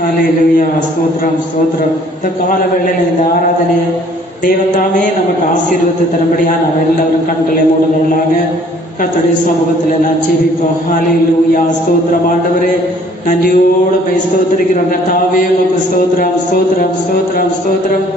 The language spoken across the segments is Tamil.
ஹல்லேலூயா. ஸ்தோத்திரம் ஸ்தோத்திரம். இந்த கால வேளையில் இந்த ஆராதனையை தேவன் தாமே நமக்கு ஆசீர்வதித்து தரும்படியா நாம் எல்லாரும் கண்களை மூடுதலாக கர்த்தருடைய சமூகத்தில் நான் ஜெபிப்போம். ஹல்லேலூயா. ஸ்தோத்திரம் ஆண்டவரே, நன்றியோடு போய் ஸ்தோத்திரிக்கிறோம். கர்த்தாவே உமக்கு ஸ்தோத்திரம் ஸ்தோத்திரம் ஸ்தோத்திரம் ஸ்தோத்திரம்.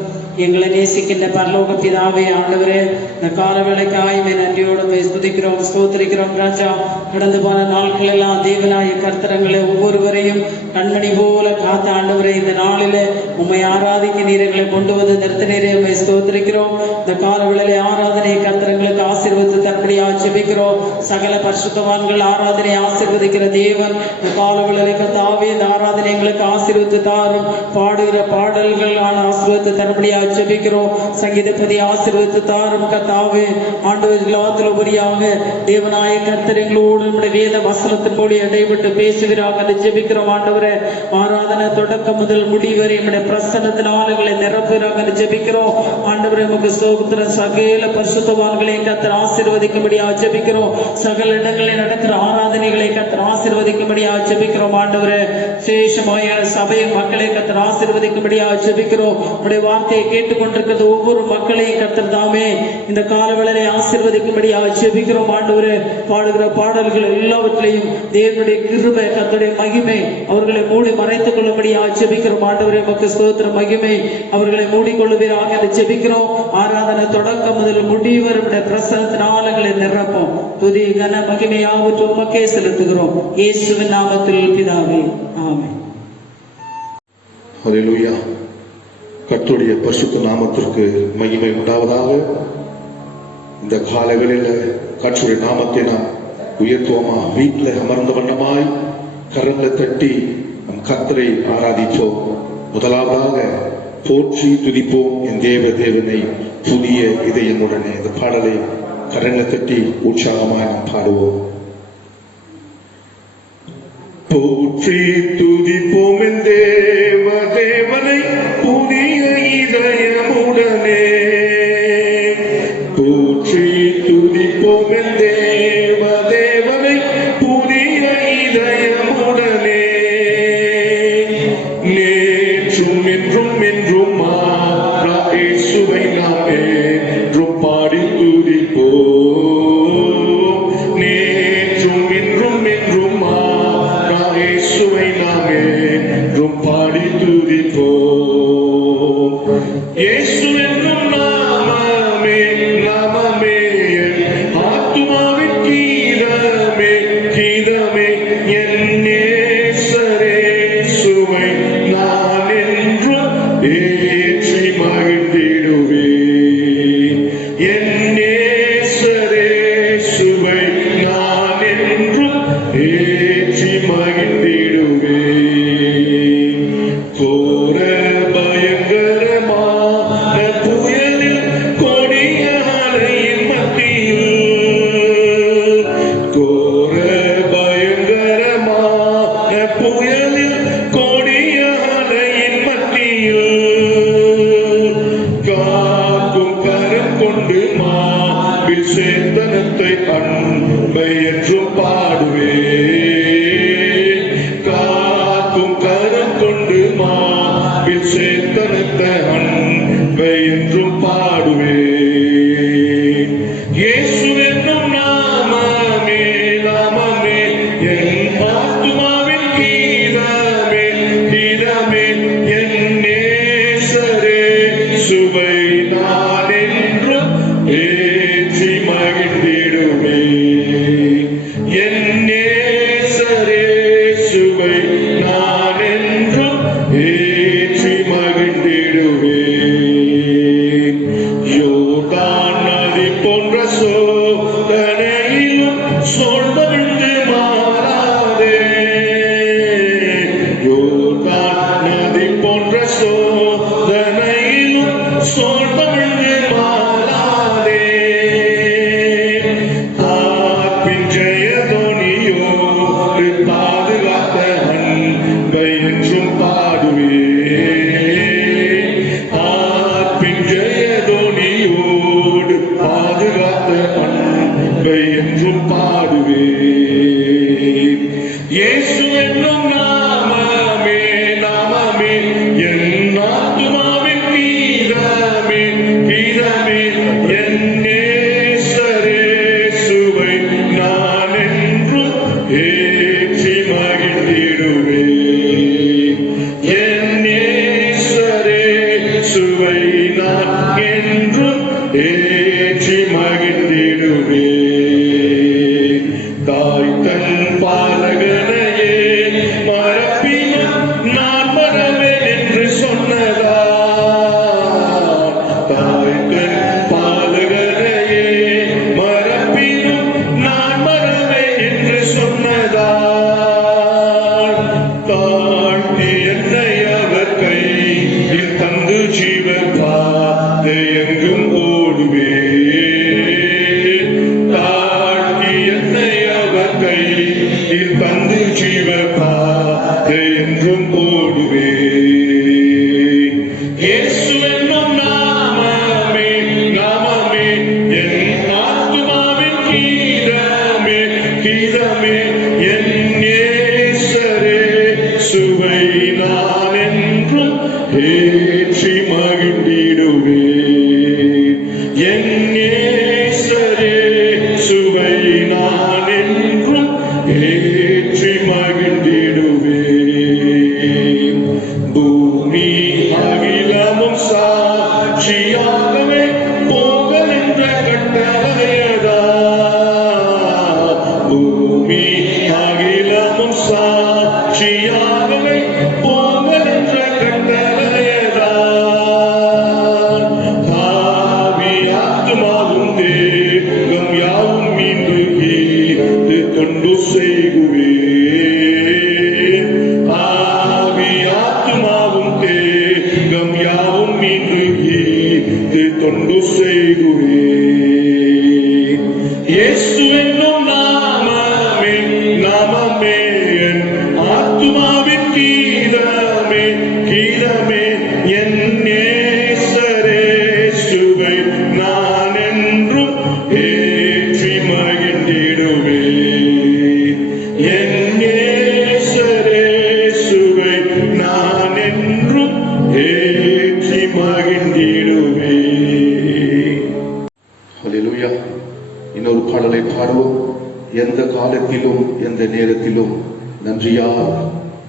எங்களை நேசிக்கின்ற பரலோக பிதாவே ஆண்டவரே, இந்த கால வேளைக்காயுமே நன்றியோடு போய் ஸ்துதிக்கிறோம் ஸ்தோத்திரிக்கிறோம். ராஜா, கடந்து போன நாட்கள் எல்லாம் தேவனாய கர்த்தரங்களை ஒவ்வொருவரையும் கண்மணி போல காத்த ஆண்டவரை இந்த நாளில உம்மை ஆராதிக்க நீர் எங்களை கொண்டு வந்து நிறுத்தினீரே, உம்மை ஸ்தோத்திரிக்கிறோம். இந்த கால வேளையிலே ஆராதனை கர்த்தரங்களுக்கு ஆசீர்வதித்து தரும்படியா ஜெபிக்கிறோம். சகல பரிசுத்தவான்கள் ஆராதனை ஆசீர்வதிக்கிற தேவன், இந்த கால வேளையிலே கர்த்தாவே இந்த ஆராதனை எங்களுக்கு ஆசீர்வதித்து தாரும். பாடுகிற பாடல்கள் ஆசீர்வதித்து தரும்படியா ஜெபிக்கிறோம். சங்கீதப்பதி ஆசீர்வதித்து தாரும் கர்த்தாவே. ஆண்டவர்களாத்தில் உபரியாக தேவனாய கர்த்தர் எங்களோடு நம்முடைய வேத வசனத்தின்போடு இடைப்பட்டு பேசுகிறாங்க என்று ஜெபிக்கிறோம். ஆண்டவரே, ஆராதனை தொடக்கம் முதல் முடிவரை நம்முடைய பிரசன்னத்தின் ஆளுகளை நிரப்புகிறாங்க என்று ஜெபிக்கிறோம். ஆண்டவரே, நமக்கு ஸ்தோத்திரம். சகல பரிசுத்தவான்களை கர்த்தர் ஆசீர்வதிக்கும்படியா ஜெபிக்கிறோம். சகல இடங்களில் நடக்கிற ஆராதனைகளை கர்த்தர் ஆசீர்வதிக்கும்படியா ஜெபிக்கிறோம். ஆண்டவரே, விசேஷமாய சபை மக்களை கர்த்தர் ஆசீர்வதிக்கும்படியா ஜெபிக்கிறோம். உடைய வார்த்தையை கேட்டுக்கொண்டிருக்கிறது ஒவ்வொரு மக்களையும் கர்த்தர் தாமே இந்த காலவேளையை ஆசீர்வதிக்கும்படியா ஜெபிக்கிறோம். ஆண்டவரே, பாடுகிற பாடல்கள் எல்லாவற்றையும் தேவனுடைய கிருபை கர்த்தருடைய மகிமை அவர்களை மூடி மறைத்துக் கொள்ளும்படியா ஜெபிக்கிறோம். ஆண்டவரே, உமக்கு ஸ்தோத்திரம். மகிமை அவர்களை மூடிக்கொள்ளுவீராக என்று ஜெபிக்கிறோம். ஆராதனை தொடக்கம் முதல் முடிவரும் பிரசனத்தின் ஆளுகளை நிரப்போம். புதிய கன மகிமையாவற்று உமக்கே செலுத்துகிறோம். இயேசுவின் நாமத்தில் பிதாவே, ஆமென். ஹல்லேலூயா. கர்த்தருடைய பரிசுத்த நாமத்திற்கு மகிமை உண்டாவதாக. இந்த காலங்களில் கர்த்தருடைய நாமத்தை நாம் உயர்த்துவோமா? வீட்டில் அமர்ந்த வண்ணமாய் கரங்களை தட்டி நம் கர்த்தரை ஆராதிப்போம். முதலாவதாக போற்றி துதிப்போம் என் தேவனை புதிய இதயமுடனே. இந்த பாடலை கரங்களை தட்டி உற்சாகமாய் நாம் பாடுவோம். போற்றி துதிப்போம் என் தேவனை புதிய இதயமுடனே. போற்றி துதிப்போம் என் தேவனை புதிய இதயமுடனே. நேற்றும் என்றும் என்றும் இயேசுவை நாம் என்றும் பாடி துதிப்போம். நேற்றும் என்றும் என்றும் இயேசுவை நாம் என்றும் பாடி துதிப்போம். இயேசு என்னும் நாமமே நாமமே ஆத்துமாவின் கீதமே கீதமே. என் நேசரேசுவை நான் என்றும் ஏற்றி மகிழ்ந்திடுவேன். என் நேசரேசுவை நான் என்றும் ஏற்றி மகிழ்ந்திடுவேன். கோர பயங்கரமான புயலில் கொடிய அலையின் மத்தியில், கோர பயங்கரமான புயலில் கொடிய அலையின் மத்தியில், காக்கும் கரம் கொண்டு மாவில் சேந்தனத்தை அன்பை என்றும் பாடுவேன். காக்கும் கரம் கொண்டு மாவில் சேந்தனத்தை அன்பை என்றும் பாடுவேன். இயேசு என்னும் நாமமே நாமமே என் ஆத்துமாவின் கீதமே கீதமே. என் நேசரேசுவை நான் என்றும் ஏற்றி மகிழ்ந்திடுவேன். என் நேசரேசுவை நான் என்றும் ஏற்றி மகிழ்ந்திடுவேன். யோர்தான் நதி போன்ற சோதனையிலும் சோர்ந்தவிழ்ந்து மாறாதே. யோர்தான் நதி போன்ற சோதனையிலும் சோர்ந்தவிழ்ந்து மாறாதே. ஆத்மின் ஜெயதொனியோடு பாதுகாத்த அன்பை என்றும் பாடுவேன். ஆத்மின் ஜெயதொனியோடு பாதுகாத்த அன்பை என்றும் பாடுவேன். தாய் தன் பாலகனையே மறப்பினும் நான் மறவேன் என்று சொன்னதா தாய் தன் பாலகனையே மறப்பினும் நான் மறவேன் என்று சொன்னதா தாழ்த்தி என்னை அவர் கையில் தந்து ஜீவன் பாதை எங்கும் ஓடுவே தந்து ஜீவன் பாதை என்றும் ஓடுவே இயேசு என்னும் நாமமே நாமமே என் ஆத்துமாவின் கீதமே கீதமே என் நேசரே சுவை நான் என்றும் ஏற்றி மகிழ்ந்திடுவே என் நேசரே சுவை நான் என்றும் ஏற்றி மகிழ்ந்திடுவே பூமி அகிலமும் சாட்சியாகவே போகல் என்ற கட்டளையதா பூமி அகிலமும் சாட்சியாகவே போகல் என்ற கட்டளையதா ஆவி ஆத்துமாவும் தேகம் யாவும் மீண்டு கீர்த்து தொண்டு செய்குவே ஆவி ஆத்துமாவும் தேகம் யாவும் மீண்டு கீர்த்து தொண்டு செய்குவே இயேசு என்னும் நாமமே நாமமே என் ஆத்துமாவின் கீதமே கீதமே என் நேசரே சுவை நான் என்றும் ஏற்றி மகிழ்ந்திடுவே என் நேசரே சுவை நான் என்றும் ஏற்றி மகிழ்ந்திடுவே. ஹல்லேலூயா. இன்னொரு பாடலை பாடுவோம். எந்த காலத்திலும் எந்த நேரத்திலும் நன்றியால்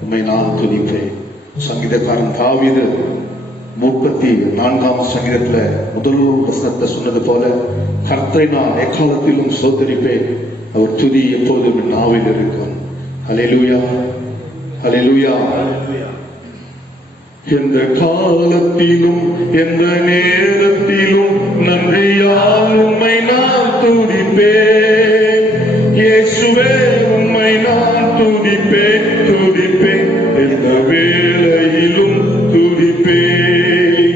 உம்மை நான் துதிப்பேன். சங்கீதக்காரன் தாவீது 34ஆம் சங்கீதத்துல முதல் வசனத்தை சொன்னது போல கர்த்தரை நான் எக்காலத்திலும் ஸ்தோத்திரிப்பேன், அவர் துதி எப்போதும் என் நாவில் இருக்கும். ஹல்லேலூயா ஹல்லேலூயா. எந்த காலத்திலும் எந்த நேரத்திலும் நன்றியால் உம்மை நான் துதிப்பேன். இயேசுவே உம்மை நான் துதிப்பேன் துதிப்பேன், எந்த வேளையிலும் துதிப்பேன்.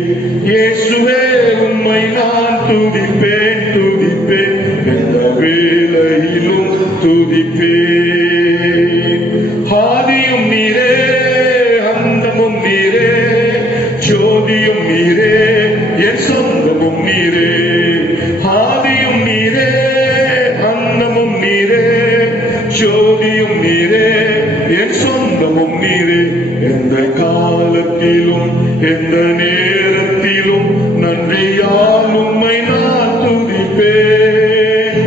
இயேசுவே உம்மை நான் துதிப்பேன் துதிப்பேன், எந்த வேளையிலும் துதிப்பேன். ஆதியும் நீரே அந்தமும் நீரே, ஜோதியும் நீரே என் சொந்தமும் நீரே. ஆதியும் நீரே அந்தமும் நீரே, ஜோதியும் நீரே என் சொந்தமும் நீரே. எந்த காலத்திலும் எந்த நேரத்திலும் நன்றியால் உம்மை நான் துதிப்பேன்.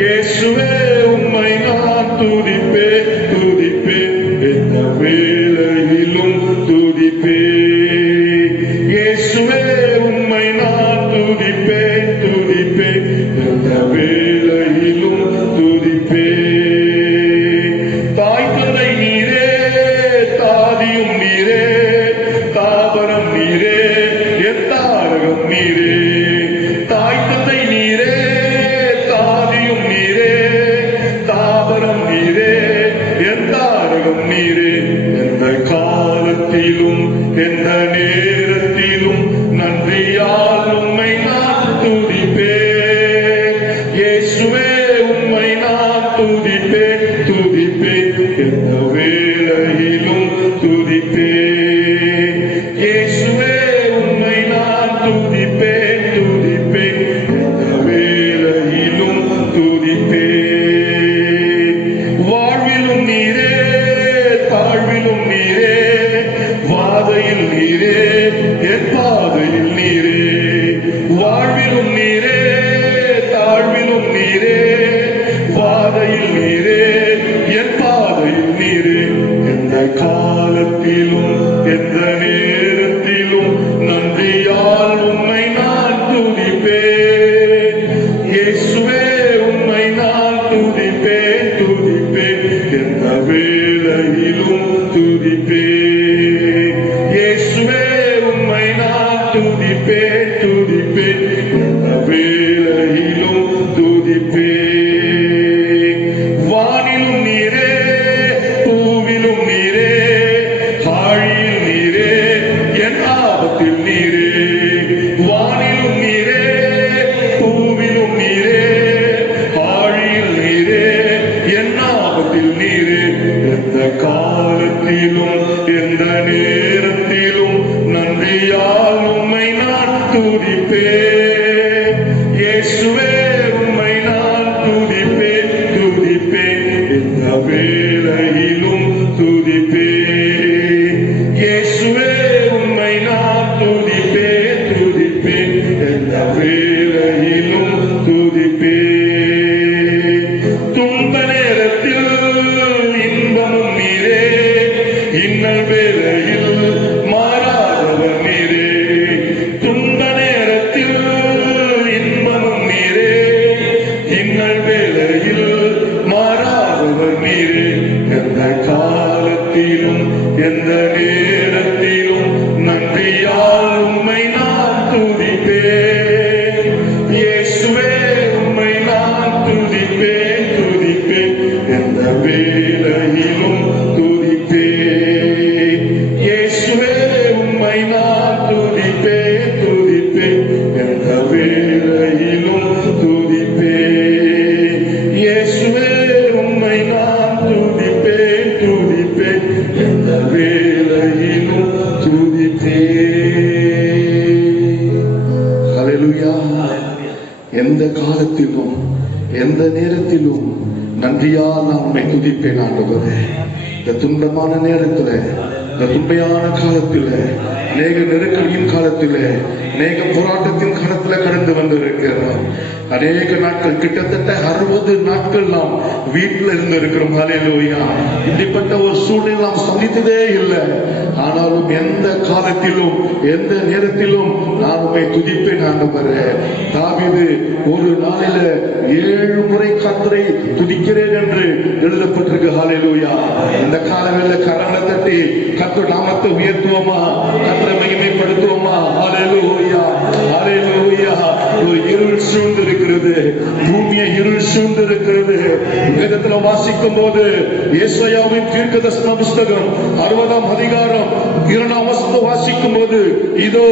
இயேசுவே உம்மை நான் துதிப்பேன் துதிப்பேன், எந்த வேளையிலும் துதிப்பேன். இயேசுவே உம்மை நான் துதிப்பேன் துதிப்பேன், எந்த வேளையிலும் துதிப்பேன். தாய் தந்தை நீரே, தாதியும் நீரே, தாபரம் நீரே, என் தாரகம் நீரே. தாய் தந்தை நீரே, தாதியும் நீரே, தாபரம் நீரே, என் தாரகம் நீரே. எந்த காலத்திலும் எந்த நேரத்திலும் நன்றியால் உம்மை நான் துதிப்பேன். இயேசுவே உம்மை நான் துதிப்பேன் துதிப்பேன், எந்த வேளையிலும் துதிப்பேன். இயேசுவே உம்மை நான் துதிப்பேன் துதிப்பேன், எந்த வேளையிலும் துதிப்பேன். வாழ்விலும் நீரே தாழ்விலும் நீரே, வாதையில் நீரே என் பாதையில் நீரே. வாழ்விலும் நீரே தாழ்விலும் நீரே, வாதையில் நீரே என் பாதையில் நீரே. எந்த காலத்திலும் எந்த நேரத்திலும் நன்றியால் உம்மை நான் துதிப்பேன். இயேசுவே உம்மை நான் துதிப்பேன் துதிப்பேன், எந்த நேரத்திலும் நன்றியால் உம்மை நான் துதிப்பேன். இயேசுவே உம்மை நான் துதிப்பேன், துதிப்பேன், எந்த வேளையிலும் துதிப்பேன். இயேசுவே உம்மை நான் துதிப்பேன், துதிப்பேன், எந்த வேளையிலும் துதிப்பேன். துன்ப நேரத்தில் இன்பமும் நீரே, இன்னல் வேளையில் மாறாதவர் நீரே. துன்ப நேரத்தில் இன்பமும் நீரே, இன்னல் வேளையில் மாறாதவர் நீரே. எந்த காலத்திலும் எந்த நேரத்திலும் நன்றியால் உம்மை நான் துதிப்பேன். இயேசுவே உம்மை நான் துதிப்பேன், துதிப்பேன், எந்த வேளையிலும் துதிப்பேன். இயேசுவே உம்மை நான் துதிப்பேன், துதிப்பேன், எந்த வேளையிலும் துதிப்பேன். இயேசுவே உம்மை நான் துதிப்பேன், துதிப்பேன், எந்த வேளையிலும் துதிப்பேன். ஹல்லேலூயா. எந்த காலத்திலும் எந்த நேரத்திலும் நன்றியால் நான் உம்மை துதிப்பேன் ஆண்டவரே. இந்த துன்பமான நேரத்துல, இந்த துன்பையான காலத்துல, அநேக நெருக்கடியின் காலத்துல, அநேக போராட்டத்தின் காலத்துல கடந்து வந்திருக்கிறோம். அநேக நாட்கள், கிட்டத்தட்ட 60 நாட்கள் நாம் வீட்டில் இருந்து இருக்கிறோம். ஹல்லேலூயா. இப்படிப்பட்ட ஒரு சூழ்நிலை நாம் சந்தித்ததே இல்லை. ஆனாலும் எந்த காலத்திலும் எந்த நேரத்திலும் நான் உம்மை துதிப்பேன் ஆண்டவரே. தாவீது ஒரு நாளில 7 முறை கர்த்தரை துதிக்கிறேன் என்று எழுதப்பட்டிருக்கு. ஹல்லேலூயா. இந்த காலங்களில கரங்களை தட்டி கர்த்தர் நாமத்தை உயர்த்துவோமா, கர்த்தரை மகிமைப்படுத்துவோமா. ஹல்லேலூயா, ஹல்லேலூயா. ஒரு இருள் சூழ்ந்திருக்கிறது, பூமியை இருள் சூழ்ந்திருக்கிறது. வேதத்துல வாசிக்கும் போது ஏசாயாவின் தீர்க்கதரிசன புஸ்தகம் 60ஆம் அதிகாரம் 2ஆம் வசனத்தை வாசிக்கும் போது, இதோ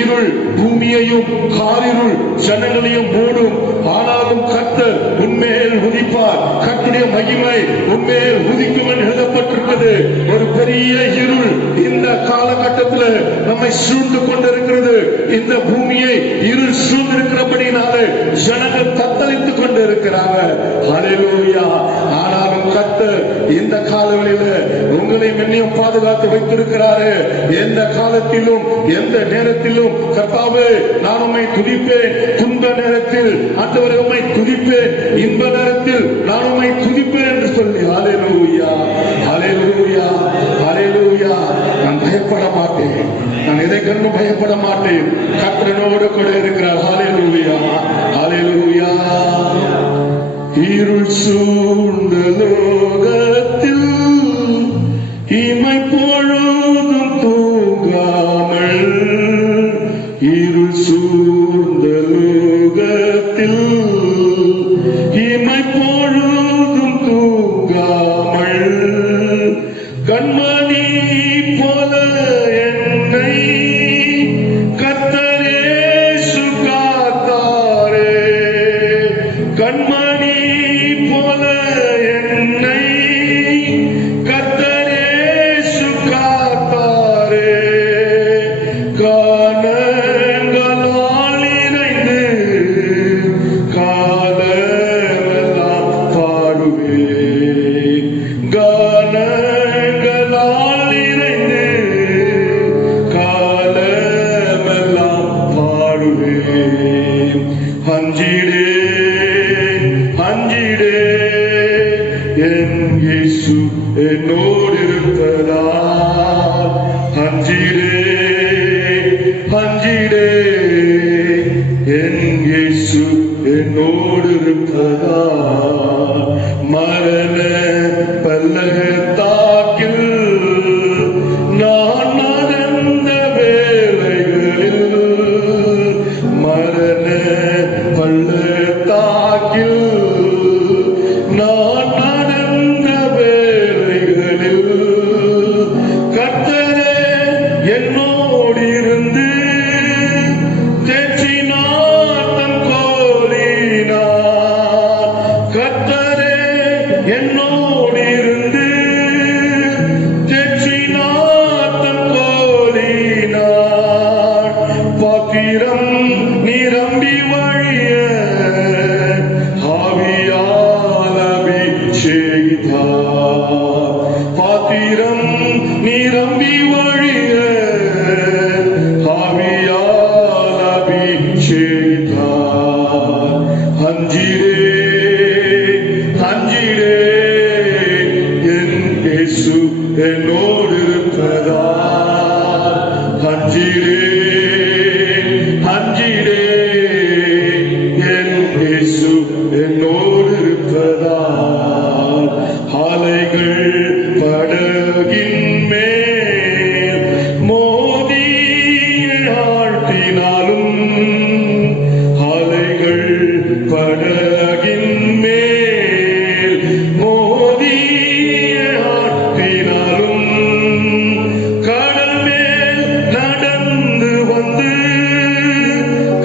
இருள் பூமியையும் காரிருள் ஜனங்களையும் மூடும், ஆனாலும் கர்த்தர் உன்மேல் உதிப்பார், கர்த்தருடைய மகிமை உன்மேல் உதிக்கும் என்று எழுதப்பட்டிருக்கிறது. ஒரு பெரிய இருள் இந்த காலகட்டத்தில் நம்மை சூழ்ந்து கொண்டிருக்கிறது. இந்த பூமியை இருள் சூழ்ந்திருக்கிறபடினாலே ஜனங்கள் தத்தளித்துக் கொண்டிருக்கிறார்கள். ஹல்லேலூயா. ஆனாலும் கர்த்தர் இந்த காலங்களில உங்களை மென்னியும் பாதுகாத்து வைத்திருக்கிறாரு. எந்த காலத்திலும் எந்த நேரத்திலும் கர்த்தாவே நான் உம்மை துதிப்பேன். துன்ப நேரத்தில் ஆண்டவரே உம்மை துதிப்பேன், இன்ப நேரத்தில் நான் உம்மை துதிப்பேன் என்று சொல்லி. ஹல்லேலூயா, ஹல்லேலூயா, ஹல்லேலூயா. நான் பயப்பட மாட்டேன், நான் எதை கண்டு பயப்பட மாட்டேன். கர்த்தரோடு கூட இருக்கிறார். ஹல்லேலூயா, ஹல்லேலூயா. இருள் சூழ்ந்த லோகத்தில் இமை பொழுதும் தூங்காமல், இருள் சூழ்ந்த லோகத்தில் இமை பொழுதும் தூங்காமல், கண்மணி போல என்னை கர்த்தர் இயேசு காத்தாரே. கண்மணி போல என்னை கர்த்தர் இயேசு காத்தாரே. கானங்களால் இணைந்து காலமெல்லாம் பாடுவேன். கானங்களால் இணைந்து காலமெல்லாம் பாடுவேன். அஞ்சிடே, அஞ்சிடே, என் இயேசு என்னோடு இருப்பதால். அஞ்சிடே, அஞ்சிடே, என் இயேசு என்னோடு இருப்பதால். மரண பல்லகத்தாக்கில் நான் நடந்த வேளைகளில், மரண பள்ளத்தாக்கில் நான் நடந்த வேளைகளில், கர்த்தரே என்னோடு இருந்து தேற்றினார் தம் கோலினார். கர்த்தரே என்னோடு இருந்து அலைகள் படகின் மேல் மோதி ஆழ்த்தினாலும், அலைகள் படகின் மேல் மோதி ஆழ்த்தினாலும், கடல் மேல் நடந்து வந்து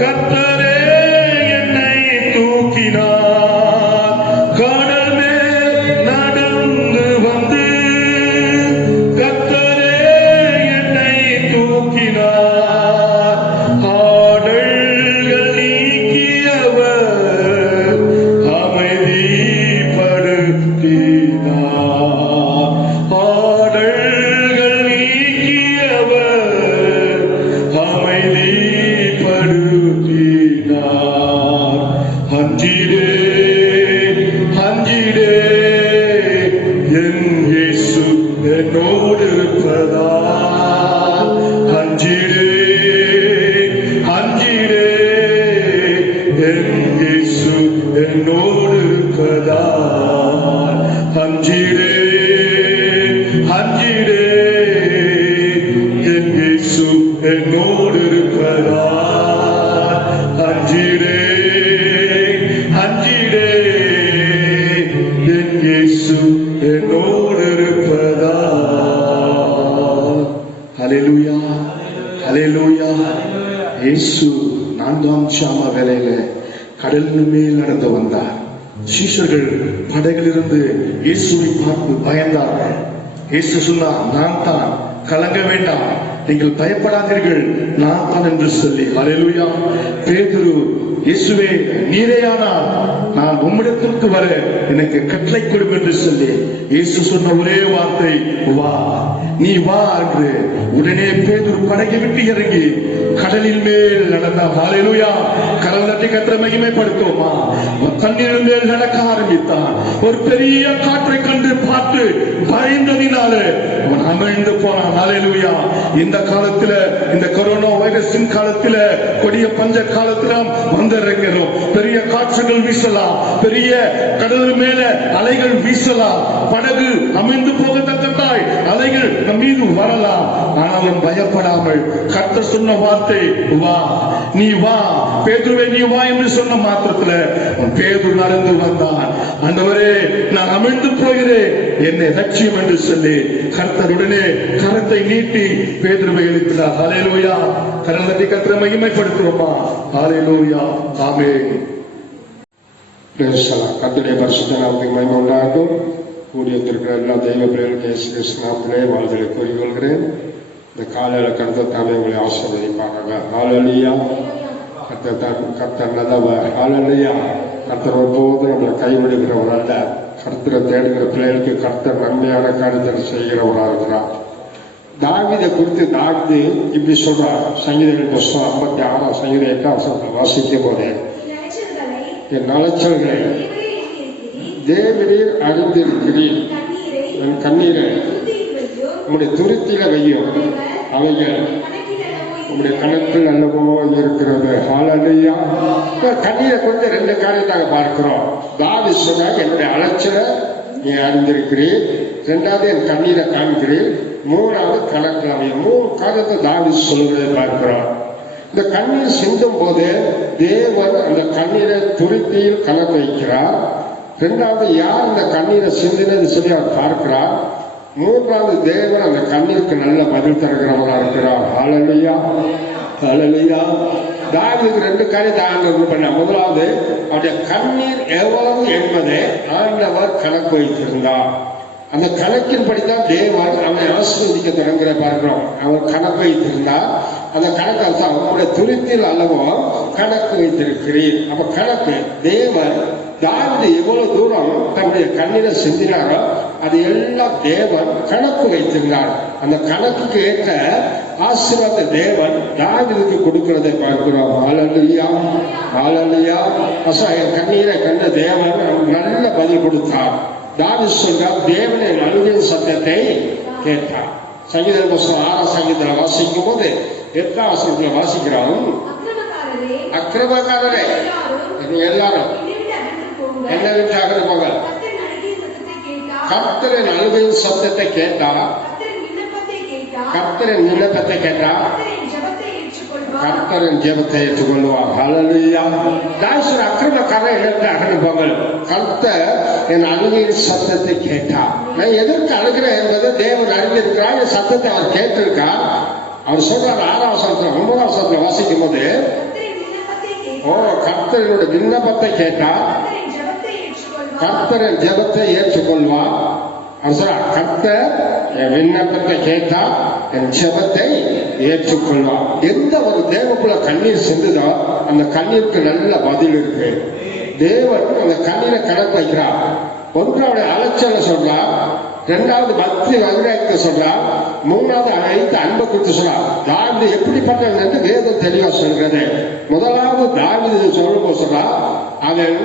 கர்த்தரே என்னை தூக்கினார். கடல் மேல் நடந்து வந்து கர்த்தரே என்னை தூக்கினார். ஆடல்கள் நீக்கியவர் அமைதிப்படுத்தினார். ஆடல்கள் நீக்கியவர் அமைதிப்படுத்தினார். அஞ்சிடே அஞ்சிடே என் இயேசு என்னோடு இருப்பதால். அஞ்சிடே அஞ்சிடே என் இயேசு என்னோடு இருப்பதால். அஞ்சிடே அஞ்சிடே என் இயேசு என்னோடு இருப்பதால். அஞ்சிடே அஞ்சிடே என் இயேசு என்னோடு இருப்பதால். ஹல்லேலூயா ஹல்லேலூயா. இயேசு 4ஆம் சாம வேளையில கடலின் மேல் நடந்து வந்தார். சீஷர்கள் படகிலிருந்து இயேசுவை பார்த்து பயந்தார்கள். இயேசு சொன்னார், நான் தான், கலங்க வேண்டாம், நீங்கள் பயப்படாதீர்கள், நான் தான் என்று சொல்லி. ஹல்லேலூயா. பேதுரு, இயேசுவே நீரேயானால் நான் உம்மிடத்திற்கு வர எனக்கு கட்டளை கொடும் என்று சொல்லி இயேசு சொன்ன ஒரே வார்த்தை, வா, நீ வா என்று. உடனே பேதுரு படகை விட்டு இறங்கி கடலின் மேல் நடந்தான். ஹல்லேலூயா. கடல் தட்டி கர்த்தரை மகிமைப்படுத்துவோமா? தண்ணீர் மேல் நடக்க ஆரம்பித்தான். ஒரு பெரிய காற்றை கண்டு பார்த்து பயந்ததினாலே அவன் அமிழ்ந்து போனான். ஹல்லேலூயா. இந்த காலத்துல, இந்த கொரோனா வைரஸின் காலத்துல, கொடிய பஞ்ச காலத்துல வந்திருக்கிறோம். பெரிய காற்றுகள் வீசலாம், பெரிய கடல் மேல அலைகள் வீசலாம், படகு அமிழ்ந்து போகத்தக்கதாய் அலைகள் நம் மீது வரலாம். ஆனாலும் பயப்படாமல் கர்த்தர் சொன்ன வார்த்தை, வா, நீ வா, பேதுருவே நீ வா என்று சொன்ன மாத்திரத்துல பேதுரு நடந்து வந்தான். ஆண்டவரே, நான் அமிழ்ந்து போகிறேன், என்னை ரட்சியும் என்று சொல்லி கர்த்தருடனே கரத்தை நீட்டி பேதுருவை எழுப்பினார். ஹல்லேலூயா. கரங்களை தட்டி கர்த்தரை மகிமைப்படுத்துவோமா? ஹல்லேலூயா. ஆமென். கர்த்தருடைய பரிசுத்த நாமத்துக்கு மகிமை உண்டாகட்டும். கூடி வந்திருக்கிற எல்லா தெய்வ பிள்ளைகளுக்கு இயேசு கிறிஸ்து நாமத்திலே வாழ்தலை கூறிக்கொள்கிறேன். இந்த காலையில கர்த்தர் தாமே உங்களை ஆசீர்வதிப்பாங்க. ஹல்லேலூயா. கர்த்தர் நல்லவர். ஹல்லேலூயா. கர்த்தர் ஒருபோது நம்மளை கைவிடுகிறவர் அல்ல. கர்த்தரை தேடுகிற பிள்ளைகளுக்கு கர்த்தர் நன்மையான காரியத்தை செய்கிறவராக இருக்கிறார். தாவீதை குறித்து தாவீது இப்படி சொல்றார். சங்கீதங்கள் புஸ்தகம் 56 சங்கீதம் 8 வாசிக்கும் போது, என் அலைச்சல்களை தேவரீர் அறிந்திருக்கிறீர், என் கண்ணீரை உங்களுடைய துருத்தில வையும், அவைகள் உங்களுடைய கணக்கில் அல்லவோ இருக்கிறது. ஹல்லேலூயா. கண்ணீரை குறித்து 2 காரியத்தாக பார்க்கிறோம். தாவீது சொன்னார், என்னுடைய அலைச்சலை நீ அறிந்திருக்கிறீர், 2வது என் கண்ணீரை காண்கிறீர், 3வது கணக்கில் அமையும். 3 காரியத்தை தாவீது சொல்லுவதை பார்க்கிறோம். இந்த கண்ணீர் சிந்தும் போது தேவன் அந்த கண்ணீரை துருத்தியில் கலக்க வைக்கிறார். 2வது யார் இந்த கண்ணீரை சிந்தினது சொல்லி அவர் பார்க்கிறார். 3வது தேவன் அந்த கண்ணீருக்கு நல்ல பதில் தருகிறவராக இருக்கிறார். ஹல்லேலூயா. ஹல்லேலூயா. தாவீதுக்கு 2 காரியத்தை ஆண்டவர் பண்ண. முதலாவது, அவருடைய கண்ணீர் எவ்வளவு என்பதை ஆண்டவர் கணக்கு வைத்திருந்தார். அந்த கணக்கின்படிதான் தேவன் அவனை ஆசீர்வதிக்க தொடங்குற பார்க்கிறோம். அவர் கணக்கு வைத்திருந்தார். அந்த கணக்கால் தான் அவருடைய துருத்தில் அல்லவோ கணக்கு வைத்திருக்கிறீர். அப்ப கணக்கு தேவன் தாவீது எவ்வளவு தூரம் தன்னுடைய கண்ணீரை சிந்தினாரோ அது எல்லாம் தேவன் கணக்கு வைத்திருந்தார். அந்த கணக்குக்கு ஏற்ற ஆசீர்வாத தேவன் தாவீதுக்கு கொடுக்கிறதை பார்க்கிறோம். ஹல்லேலூயா. ஹல்லேலூயா. என் கண்ணீரை கண்ட தேவன் நல்ல பதில் கொடுத்தார். தாவீது சொல்றார், தேவனை அழுகின் சத்தத்தை கேட்டார். சங்கீத புஸ்தகம் 6 சங்கீதத்தில் வாசிக்கும் போது 8ஆம் வசனத்தில் வாசிக்கிறோம், அக்கிரமக்காரரே எல்லாரும் என்ன விட்டு அகன்று போங்க, கர்த்தரின் அழுகையின் சத்தத்தை கேட்டார். கர்த்தரின் விண்ணப்பத்தை கேட்டார். கர்த்தரின் ஜெபத்தை ஏற்றுக்கொள்வார். ஹல்லேலூயா. தாவீது அக்கிரமக்காரன் எழுந்து அகன்பாங்கள். கர்த்தர் என் அழுகையின் சத்தத்தை கேட்டார். நான் எதற்கு அழுகிறேன் என்பதை தேவன் அறிந்திருக்கிறார். என் சத்தத்தை அவர் கேட்டிருக்கார். அவர் சொல்றார் 6ஆம் வசனத்துல 9ஆம் வசனத்துல வாசிக்கும் போது கர்த்தரினுடைய விண்ணப்பத்தை கேட்டார். கர்த்தரின் ஜெபத்தை ஏற்றுக்கொள்வார். அவர் சொல்றார் கர்த்தர் என் விண்ணப்பத்தை கேட்டார், என் ஜெபத்தை ஏற்றுக்கொள்வார். எந்த ஒரு தேவக்குள்ள கண்ணீர் சென்றுதோ அந்த கண்ணீருக்கு நல்ல பதில் இருக்கு. தேவன் அந்த கண்ணீரை கணக்கு வைக்கிறார். ஒன்றாவது அலட்சியம் சொல்றார், இரண்டாவது பக்தி வைராக்கியத்தை சொல்றார், மூணாவது அனைத்து அன்பை குறித்து சொல்றார். தாவீது எப்படிப்பட்டவன் என்று வேதம் தெளிவா சொல்கிறது. முதலாவது தாவீது சொல்லும் சொல்றார், அவன்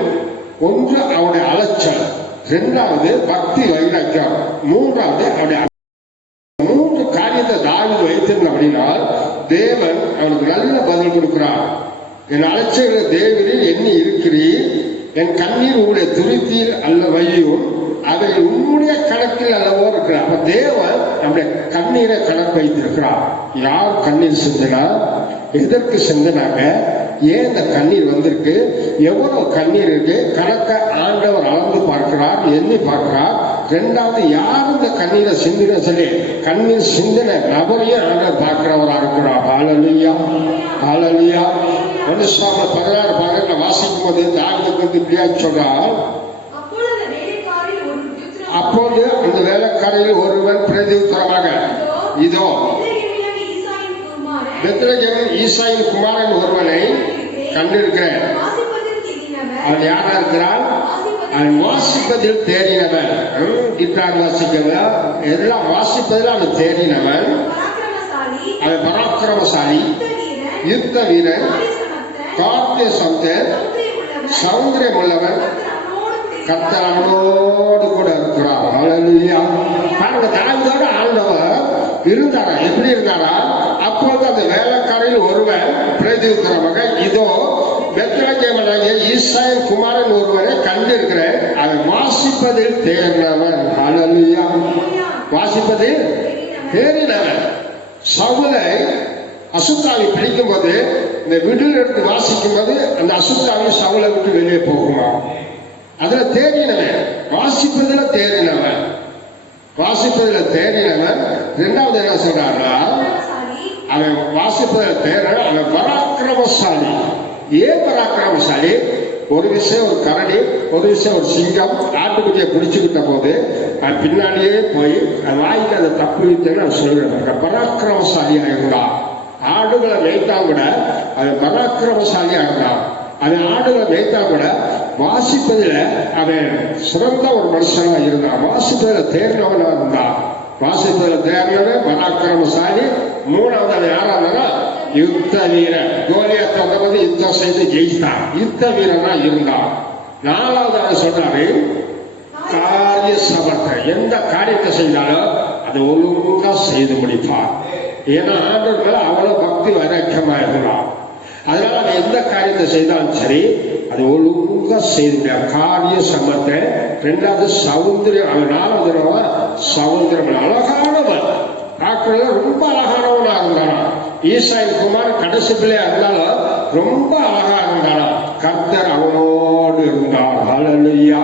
ஒன்று அவனுடைய அலட்சியம், இரண்டாவது பக்தி வைராக்கியம், மூன்றாவது அவனுடைய மூன்று காரியத்தை தாவீது வைத்திருந்த அப்படின்னா தேவன் அவனுக்கு நல்ல பதில் கொடுக்கிறார். என் அலட்சியங்களை தேவனில் எண்ணி இருக்கிறீர், என் கண்ணீர் உங்களுடைய துருத்தியில் அல்ல வையும், அவை உன்னுடைய கணக்கில் அல்லவோ இருக்கிறார். அப்ப தேவன் நம்முடைய கண்ணீரை கணக்கு வைத்திருக்கிறார். யார் கண்ணீர் சிந்தினா, எதற்கு சிந்தினாங்க, ஏன் இந்த கண்ணீர் வந்திருக்கு, எவ்வளவு கண்ணீர் இருக்கு, கணக்க ஆண்டவர் அளந்து பார்க்கிறார், எண்ணி பார்க்கிறார். இரண்டாவது யார் இந்த கண்ணீரை சிந்தின சொல்லி கண்ணீர் சிந்தின நபரையும் ஆண்டவர் பார்க்கிறவரா இருக்கிறார். ஹல்லேலூயா, ஹல்லேலூயா. 1 சாமுவேல் 16:12 வாசிக்கும் போது தாவீதுக்கு இப்படியா சொல்றார், அப்போது அந்த வேலைக்காரரில் ஒருவன் பிரதியுத்தரமாக, இதோ பெத்லகேமில் ஈசாயின் குமாரன் ஒருவனை கண்டிருக்கிறேன். அவன் யாரா இருக்கிறான், அவன் வாசிப்பதில் தேடினவன், கிட்டார் வாசிக்கவன் எல்லாம் வாசிப்பதில் அவன் தேடினவன், அவன் பராக்கிரமசாலி, யுத்த வீரன், காத்திய சந்தன், சௌந்தரியம் உள்ளவன், கர்த்தர் அவனோடு கூட இருக்கிறார். ஹல்லேலூயா. பாருங்க, தாவீதோட ஆண்டவர் இருந்தாரா, எப்படி இருந்தாரா? அப்போது அந்த வேலைக்காரரில் ஒருவன் பிரதியுத்தரமாக, இதோ பெத்லகேமனாகிய ஈசாயின் குமாரன் ஒருவனை கண்டிருக்கிறேன், அவன் வாசிப்பதில் தேறினவன். ஹல்லேலூயா. வாசிப்பதில் தேறினவன். சவுலை அசுத்தாவி பிடிக்கும் போது இந்த விடில் எடுத்து வாசிக்கும் போது அந்த அசுத்தாவி சவுலை விட்டு வெளியே போகுமா? அதுல தேடினவன், வாசிப்பதில் தேடினவன், வாசிப்பதில் தேடினவன். இரண்டாவது என்ன சொல்றாருன்னா, அவன் வாசிப்பதில் தேடினவன், அவன் பராக்கிரமசாலி. ஏன் பராக்கிரமசாலி? ஒரு விஷயம் ஒரு கரடி, ஒரு விஷயம் ஒரு சிங்கம் ஆட்டுக்குட்டியை பிடிச்சுக்கிட்ட போது அவன் பின்னாடியே போய் வாய்க்கு அதை தப்பு விட்டேன்னு அவன் சொல்றேன். பராக்கிரமசாலியா இருந்தான். ஆடுகளை மேய்த்தா கூட அவன் பராக்கிரமசாலியா இருந்தான். அவன் ஆடுகளை மேய்த்தா கூட வாசிப்பதில் அவன் சிறந்த ஒரு மனுஷனா இருந்தான். வாசிப்பதில் தேர்ந்தவனா இருந்தான். வாசிப்பதில் தேர்ந்தவன் பராக்கிரமசாலி. மூணாவது அவன் யாரா இருந்தா யுத்த வீரன். கோலியாத்தை வந்து யுத்தம் செய்து ஜெயித்தான், யுத்த வீரனா இருந்தான். நாலாவது அவன் சொல்றாரு காரிய சமர்த்த. எந்த காரியத்தை செய்தாலும் அதை ஒழுங்கா செய்து முடிப்பான். ஏன்னா ஆண்டவர்கள் அவ்வளவு பக்தி வைராக்கியமா இருந்தான். அதனால அவன் எந்த காரியத்தை செய்தாலும் சரி அது ஒழுங்கா செய்து காரிய சமர்த்த. இரண்டாவது சௌந்தரியம். அவன் நாலாவது சௌந்தரியம், அழகானவன். பார்க்கறது ரொம்ப அழகானவனா இருந்தானா. ஈசாயின் குமார் கடைசி பிள்ளையா இருந்தாலும் ரொம்ப அழகா இருந்தானா. கர்த்தர் அவனோடு இருந்தார். ஹல்லேலூயா.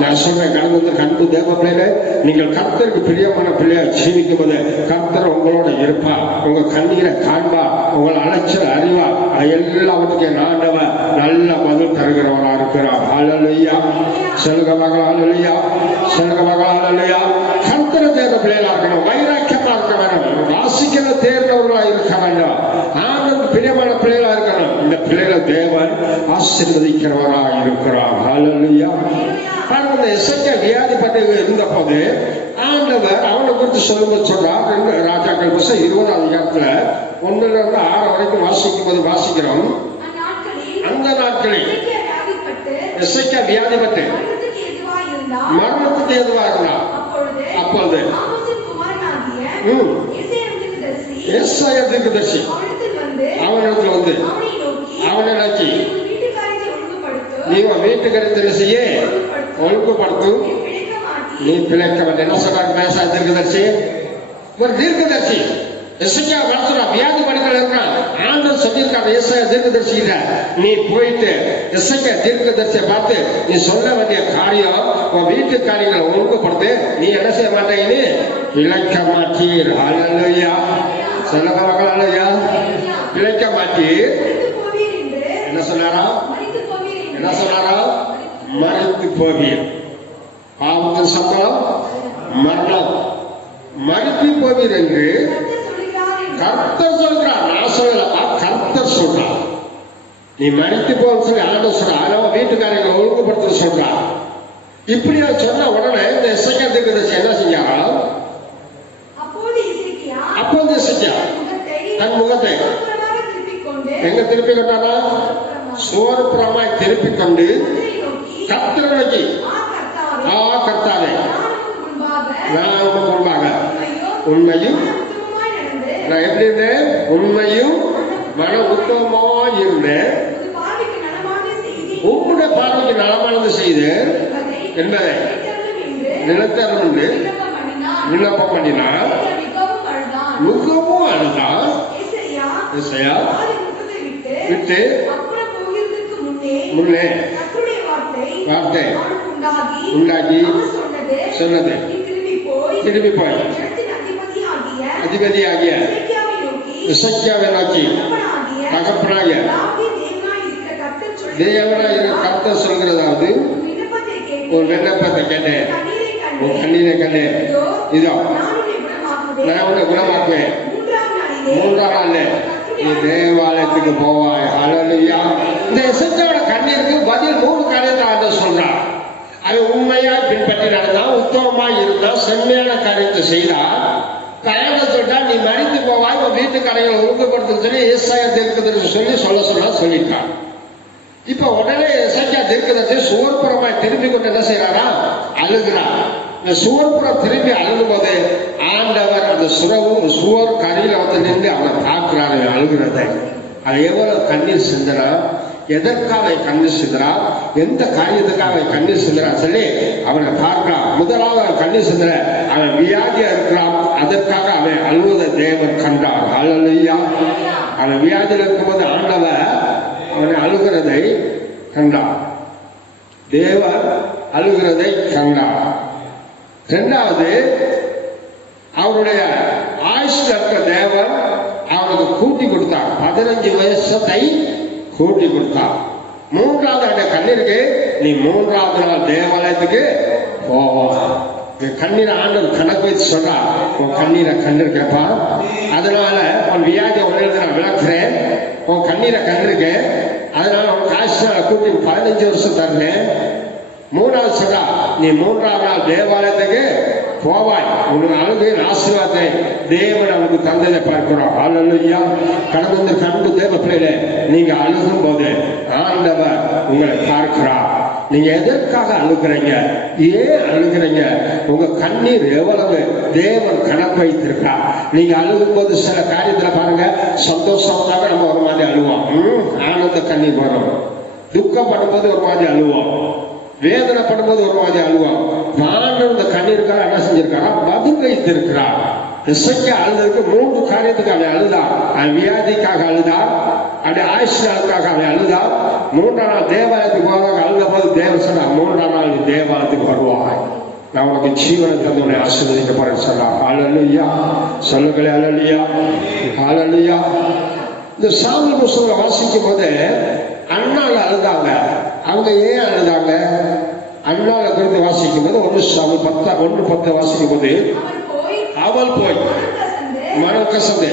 நான் சொல்றேன், கடந்த கண்டு தேவ பிள்ளைகளே, நீங்கள் கர்த்தருக்கு பிரியமான பிள்ளையா ஜீவிக்கும் போது கர்த்தர் உங்களோட இருப்பா. உங்க கண்ணீரை காண்பா, உங்களை அழைச்சல் அறிவா. எல்லாவற்றுக்கும் ஆண்டவர் நல்ல பதில் தருகிறவரா இருக்கிறார். ஹல்லேலூயா. சொல்லுக மகள் ஹல்லேலூயா, சொல்லுக மகள் ஹல்லேலூயா. கர்த்தரை தேர்ந்த பிள்ளைகளா இருக்கணும், வைராக்கியமா இருக்க வேண்டும், வாசிக்கிற தேர்ந்தவர்களா இருக்க வேண்டும், ஆண்டவருக்கு பிரியமான பிள்ளைகளா இருக்கணும். இந்த பிள்ளைகளை தேவன் ஆசீர்வதிக்கிறவரா இருக்கிறார். ஹல்லேலூயா. அந்த எசேக்கியா வியாதிப்பட்டு இருந்த போது ஆண்டவர் அவனை குறித்து சொல்லும்போது சொல்றார். ராஜாக்கள் புஸ்தகம் 20ஆம் அதிகாரத்துல 1-6 வரைக்கும் வாசிக்கும் போது வாசிக்கிறோம். அந்த நாட்களில் எசேக்கியா வியாதிப்பட்டு மரணத்துக்கு ஏதுவா இருந்தான். அப்பொழுது ஏசாயா தீர்க்கதரிசி அவனிடத்துல வந்து அவனை நோக்கி, நீ வீட்டுக்காரத்தை செய்ய ஒழுங்குபடுத்தும், நீ பிழைக்க வேண்டிய என்ன சொல்றாரு மேசா தீர்க்கதரிசி? ஒரு தீர்க்கதரிசி எசேக்கியா வளர்த்துறா வியாதி படுக்கையில் இருக்கிறான். ஆண்டவர் சொல்லியிருக்காரு ஏசாயா தீர்க்கதரிசி கிட்ட, நீ போயிட்டு எசேக்கியா தீர்க்கதரிசியை பார்த்து நீ சொல்ல வேண்டிய காரியம் உன் வீட்டு காரியங்களை ஒழுங்குபடுத்து. நீ என்ன செய்ய மாட்டேன்னு பிழைக்க மாட்டீர். ஹல்லேலூயா. சொல்லுங்க மக்கள், ஹல்லேலூயா. பிழைக்க மாட்டீர். என்ன சொன்னாரா? என்ன சொன்னாரா? மறித்து போவீர். பாவத்தின் சம்பளம் மரணம். மறித்து போவீர் என்று கர்த்தர் சொல்கிறார். நான் சொல்லலப்பா, கர்த்தர் சொல்றார். நீ மறித்து போக சொல்லி ஆண்டவர் சொல்றார். அதனால வீட்டுக்காரங்களை ஒழுங்குபடுத்த சொல்றார். இப்படி சொன்ன உடனே இந்த எசேக்கியா தீர்க்கதரிசி என்ன செஞ்சாங்க? அப்போது எசேக்கியா தன் முகத்தை எங்க திருப்பி கொண்டானா? சோர்புறமாய் திருப்பி கொண்டு கர்த்தரை நோக்கி, கர்த்தாவே, நான் உனக்கு முன்பாக உண்மையும் நான் எப்படி இருந்தேன்? உண்மையும் மன உத்தமமாய் இருந்தேன். உங்களுடைய பார்வைக்கு நலமானது செய்தேன் என்பதை நிலத்தரும் என்று விண்ணப்பம் பண்ணினார். மிகவும் அழுதார். எசேக்கியா விட்டு முன்னே வார்த்தை உண்டாகி சொன்னது, திரும்பி போய் அதிபதியாகிய எசேக்கியாவை நோக்கி, தகப்பனாகிய தேவனாய் கர்த்தர் சொல்கிறதாவது, ஒரு விண்ணப்பத்தை கேட்டேன், உன் கண்ணீரை கண்டேன். இதோ நான் உன்னை குணமாக்குவேன். 3ஆம் நாள் நீ தேவாலயத்துக்கு போவாய். ஹல்லேலூயா. இந்த எசேக்கியாவோட கண்ணீருக்கு பதில் 3 காரியத்தை ஆண்டவர் சொல்றார். அது உண்மையா பின்பற்றி நடந்தா, உத்தமமா இருந்தா, செம்மையான காரியத்தை செய்தா, கல்யாணம் சொல்லிட்டா நீ மறித்து போவாய், உன் வீட்டு கடைகளை ஒழுங்குபடுத்த சொல்லி ஏசாயா தீர்க்கதரிசி சொல்லிட்டான். இப்ப உடனே எசேக்கியா தீர்க்கதரிசி சுவர்புறமாய் திரும்பி கொண்டு என்ன செய்யறாரா? அழுகிறார். இந்த சுவர்புறம் திரும்பி அழுகும் போது ஆண்டவர் அந்த சுவர் கரையில வந்து நின்று அவனை பார்க்கிறாரு அழுகிறத. அது எவ்வளவு கண்ணீர் சிந்தனா, எதற்காக கண்ணீர் சிந்தனா, எந்த காரியத்துக்காக கண்ணீர் சிந்தனா சொல்லி அவனை பார்க்கிறான். முதலாவது அவன் கண்ணீர் சிந்தன, அவன் வியாதியா இருக்கிறான், அதற்காக அவன் அழுவதை தேவன் கண்டார். ஹல்லேலூயா. அவன் வியாதியில் இருக்கும்போது ஆண்டவர் அவனை அழுகிறதை கண்டார். தேவன் அழுகிறதை கண்டார். 2வது, அவருடைய ஆயுஷ் இருக்க தேவன் அவனுக்கு கூட்டி கொடுத்தார். 15 வயசத்தை கூட்டி கொடுத்தார். 3வது அவருடைய கண்ணீருக்கு, நீ 3ஆவது நாள் தேவாலயத்துக்கு போவான். கண்ணீரை ஆண்டவர் கணக்கு வைத்து சொல்றா, உன் கண்ணீரை கண்டிருக்கப்பா, அதனால உன் வியாதியை உன்னிடத்தில் நான் விளக்குறேன், உன் கண்ணீரை கண்டிருக்கேன், அதனால உன் காசு கூட்டி 15 வருஷம் தர்றேன். 3வது சொல்றா, நீ 3ஆம் நாள் தேவாலயத்துக்கு போவாய். உனக்கு அழுகையின் ஆசீர்வாதத்தை தேவன் அவனுக்கு தந்ததை பார்க்கிறோம். ஹல்லேலூயா. கடந்து கண்டு தேவ பிள்ளைகளே, நீங்க அழுகும் போது ஆண்டவர் உங்களை பார்க்கிறார். நீங்க எதற்காக அழுகிறீங்க? ஏன் அழுகிறீங்க? உங்க கண்ணீர் எவ்வளவு தேவன் கணக்கு வைத்திருக்கிறார். நீங்க அழுகும் போது சில காரியத்துல பாருங்க, சந்தோஷமாக நம்ம ஒரு மாதிரி அழுவோம், ஆனந்த கண்ணீர் வரும். துக்கப்படும் போது ஒரு மாதிரி அழுவோம், வேதனைப்படும் போது ஒரு மாதிரி அழுவோம். ஆண்டவர் இந்த கண்ணீருக்காக என்ன செஞ்சிருக்காரா? பதில் வைத்திருக்கிறார். எசேக்கியா அழுதற்கு 3 காரியத்துக்கு அவன் அழுதார். அவன் வியாதிக்காக அழுதார், அவன் ஆயுஷ்நாளுக்காக அவன் அழுதார். 3ஆம் நாள் தேவாலயத்துக்கு போவதாக அழுத போது தேவன் சொன்னார், 3ஆம் நாள் நீ தேவாலயத்துக்கு வருவாய், நான் உனக்கு ஜீவனை தந்து உன்னை ஆசீர்வதிக்க போறேன்னு சொன்னார். ஹல்லேலூயா. சொல்லுங்களே ஹல்லேலூயா. ஹல்லேலூயா. இந்த சாமி புஸ்தகம் வாசிக்கும் போது அண்ணால அழுதாங்க. அவங்க ஏன் அழுதாங்க? அண்ணால குறித்து வாசிக்கும் போது 1:10 வாசிக்கும் போது, அவள் போய் மனம் கசந்து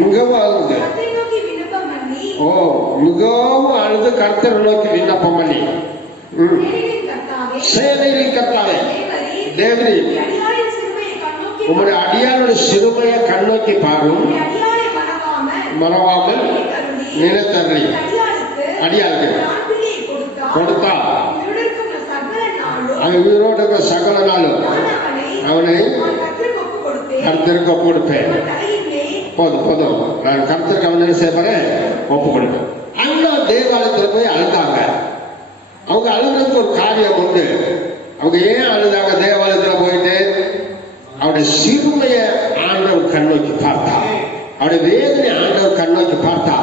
மிகவும் அழுது, மிகவும் அழுது கர்த்தரை நோக்கி விண்ணப்பம் பண்ணி, சேனையின் கர்த்தாவே தேவரே, உங்களுடைய அடியாருடைய சிறுமையை கண்ணோக்கி பாரும், மறவாமல் நினைத்தறி அடியாருக்கு கொடுத்தா அவன் உயிரோடு இருக்கிற சகல நாளும் அவனை கர்த்தருக்கு ஒப்பு கொடுப்பேன். போதும், நான் கர்த்தருக்கு அவனை சேர்ப்பேன், ஒப்பு கொடுப்பேன். அண்ணா தேவாலயத்தில் போய் அழுதாங்க. அவங்க அழுகிறதுக்கு ஒரு காரியம் உண்டு. அவங்க ஏன் அழுதாங்க? தேவாலயத்துல போயிட்டு அவருடைய சிறுமையை ஆண்டவர் கண்ணோக்கி பார்த்தா, அவருடைய வேதனை ஆண்டவர் கண்ணோக்கி பார்த்தா.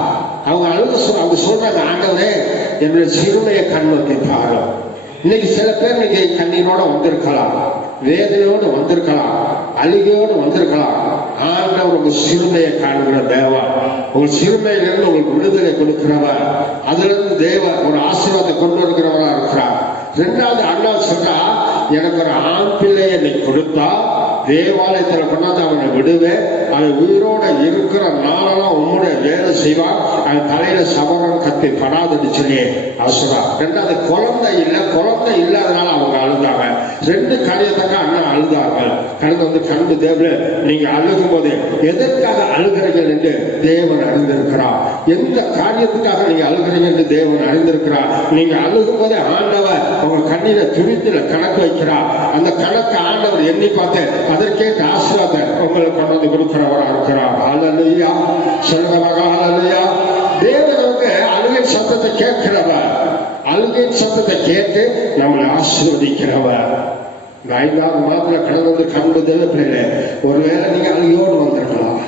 அவங்க அவங்க சொல்றாங்க, ஆண்டவரே என்னுடைய சிறுமையை கண்ணோக்கி பாரு. இன்னைக்கு சில பேர் இன்னைக்கு கண்ணீரோட வந்திருக்கலாம், வேதனையோடு வந்திருக்கலாம், அழுகையோடு வந்திருக்கலாம். ஆண்டவர் உங்க சிறுமையை காண்கிற தேவா, உங்க சிறுமையிலிருந்து உங்களுக்கு விடுதலை கொடுக்கிறவர், அதுல இருந்து தேவ ஒரு ஆசீர்வாதத்தை கொண்டு வருகிறவரா இருக்கிறார். ரெண்டாவது அண்ணா சொல்றா, எனக்கு ஒரு ஆண் பிள்ளையை நீ கொடுத்தா தேவாலயத்துல கொண்டாந்து அவனை விடுவேன், அவன் உயிரோட இருக்கிற நாளெல்லாம் உன்னுடைய வேலை செய்வான், அவன் தலையில சவரம் கத்தி படாதுன்னு சொல்லி அவசரா. ரெண்டாவது குழந்தை இல்லாதனால அவங்க அழுதாங்க. ரெண்டு காரியத்துக்கு அண்ணா அழுதார்கள். கணக்கு கண்டு தேவ நீங்க அழுகும் போது எதற்காக அழுகிறீர்கள் என்று தேவன் அறிந்திருக்கிறார். எந்த காரியத்துக்காக நீங்க அழுகிறீங்க என்று தேவன் அறிந்திருக்கிறார். நீங்க அழுகும் போது ஆண்டவர் உங்க கண்ணீரை துரித்துல கணக்கு வைக்கிறார். அந்த கணக்கு ஆண்டவர் எண்ணி பார்த்து அதற்கேற்ற ஆசீர்வாதம் உங்களுக்கு கொண்டு வந்து கொடுக்கிறவரா இருக்கிறார். ஹல்லேலூயா, சொல்லுங்க ஹல்லேலூயா. தேவன் நமக்கு அழுகை சத்தத்தை கேட்கிறவர், அழுகை சத்தத்தை கேட்டு நம்மளை ஆசீர்வதிக்கிறவர். 5வது மாதத்துல கடந்து கண்டு தேவ பிள்ளைகளே, ஒருவேளை நீங்க அழுகையோடு வந்திருக்கலாம்,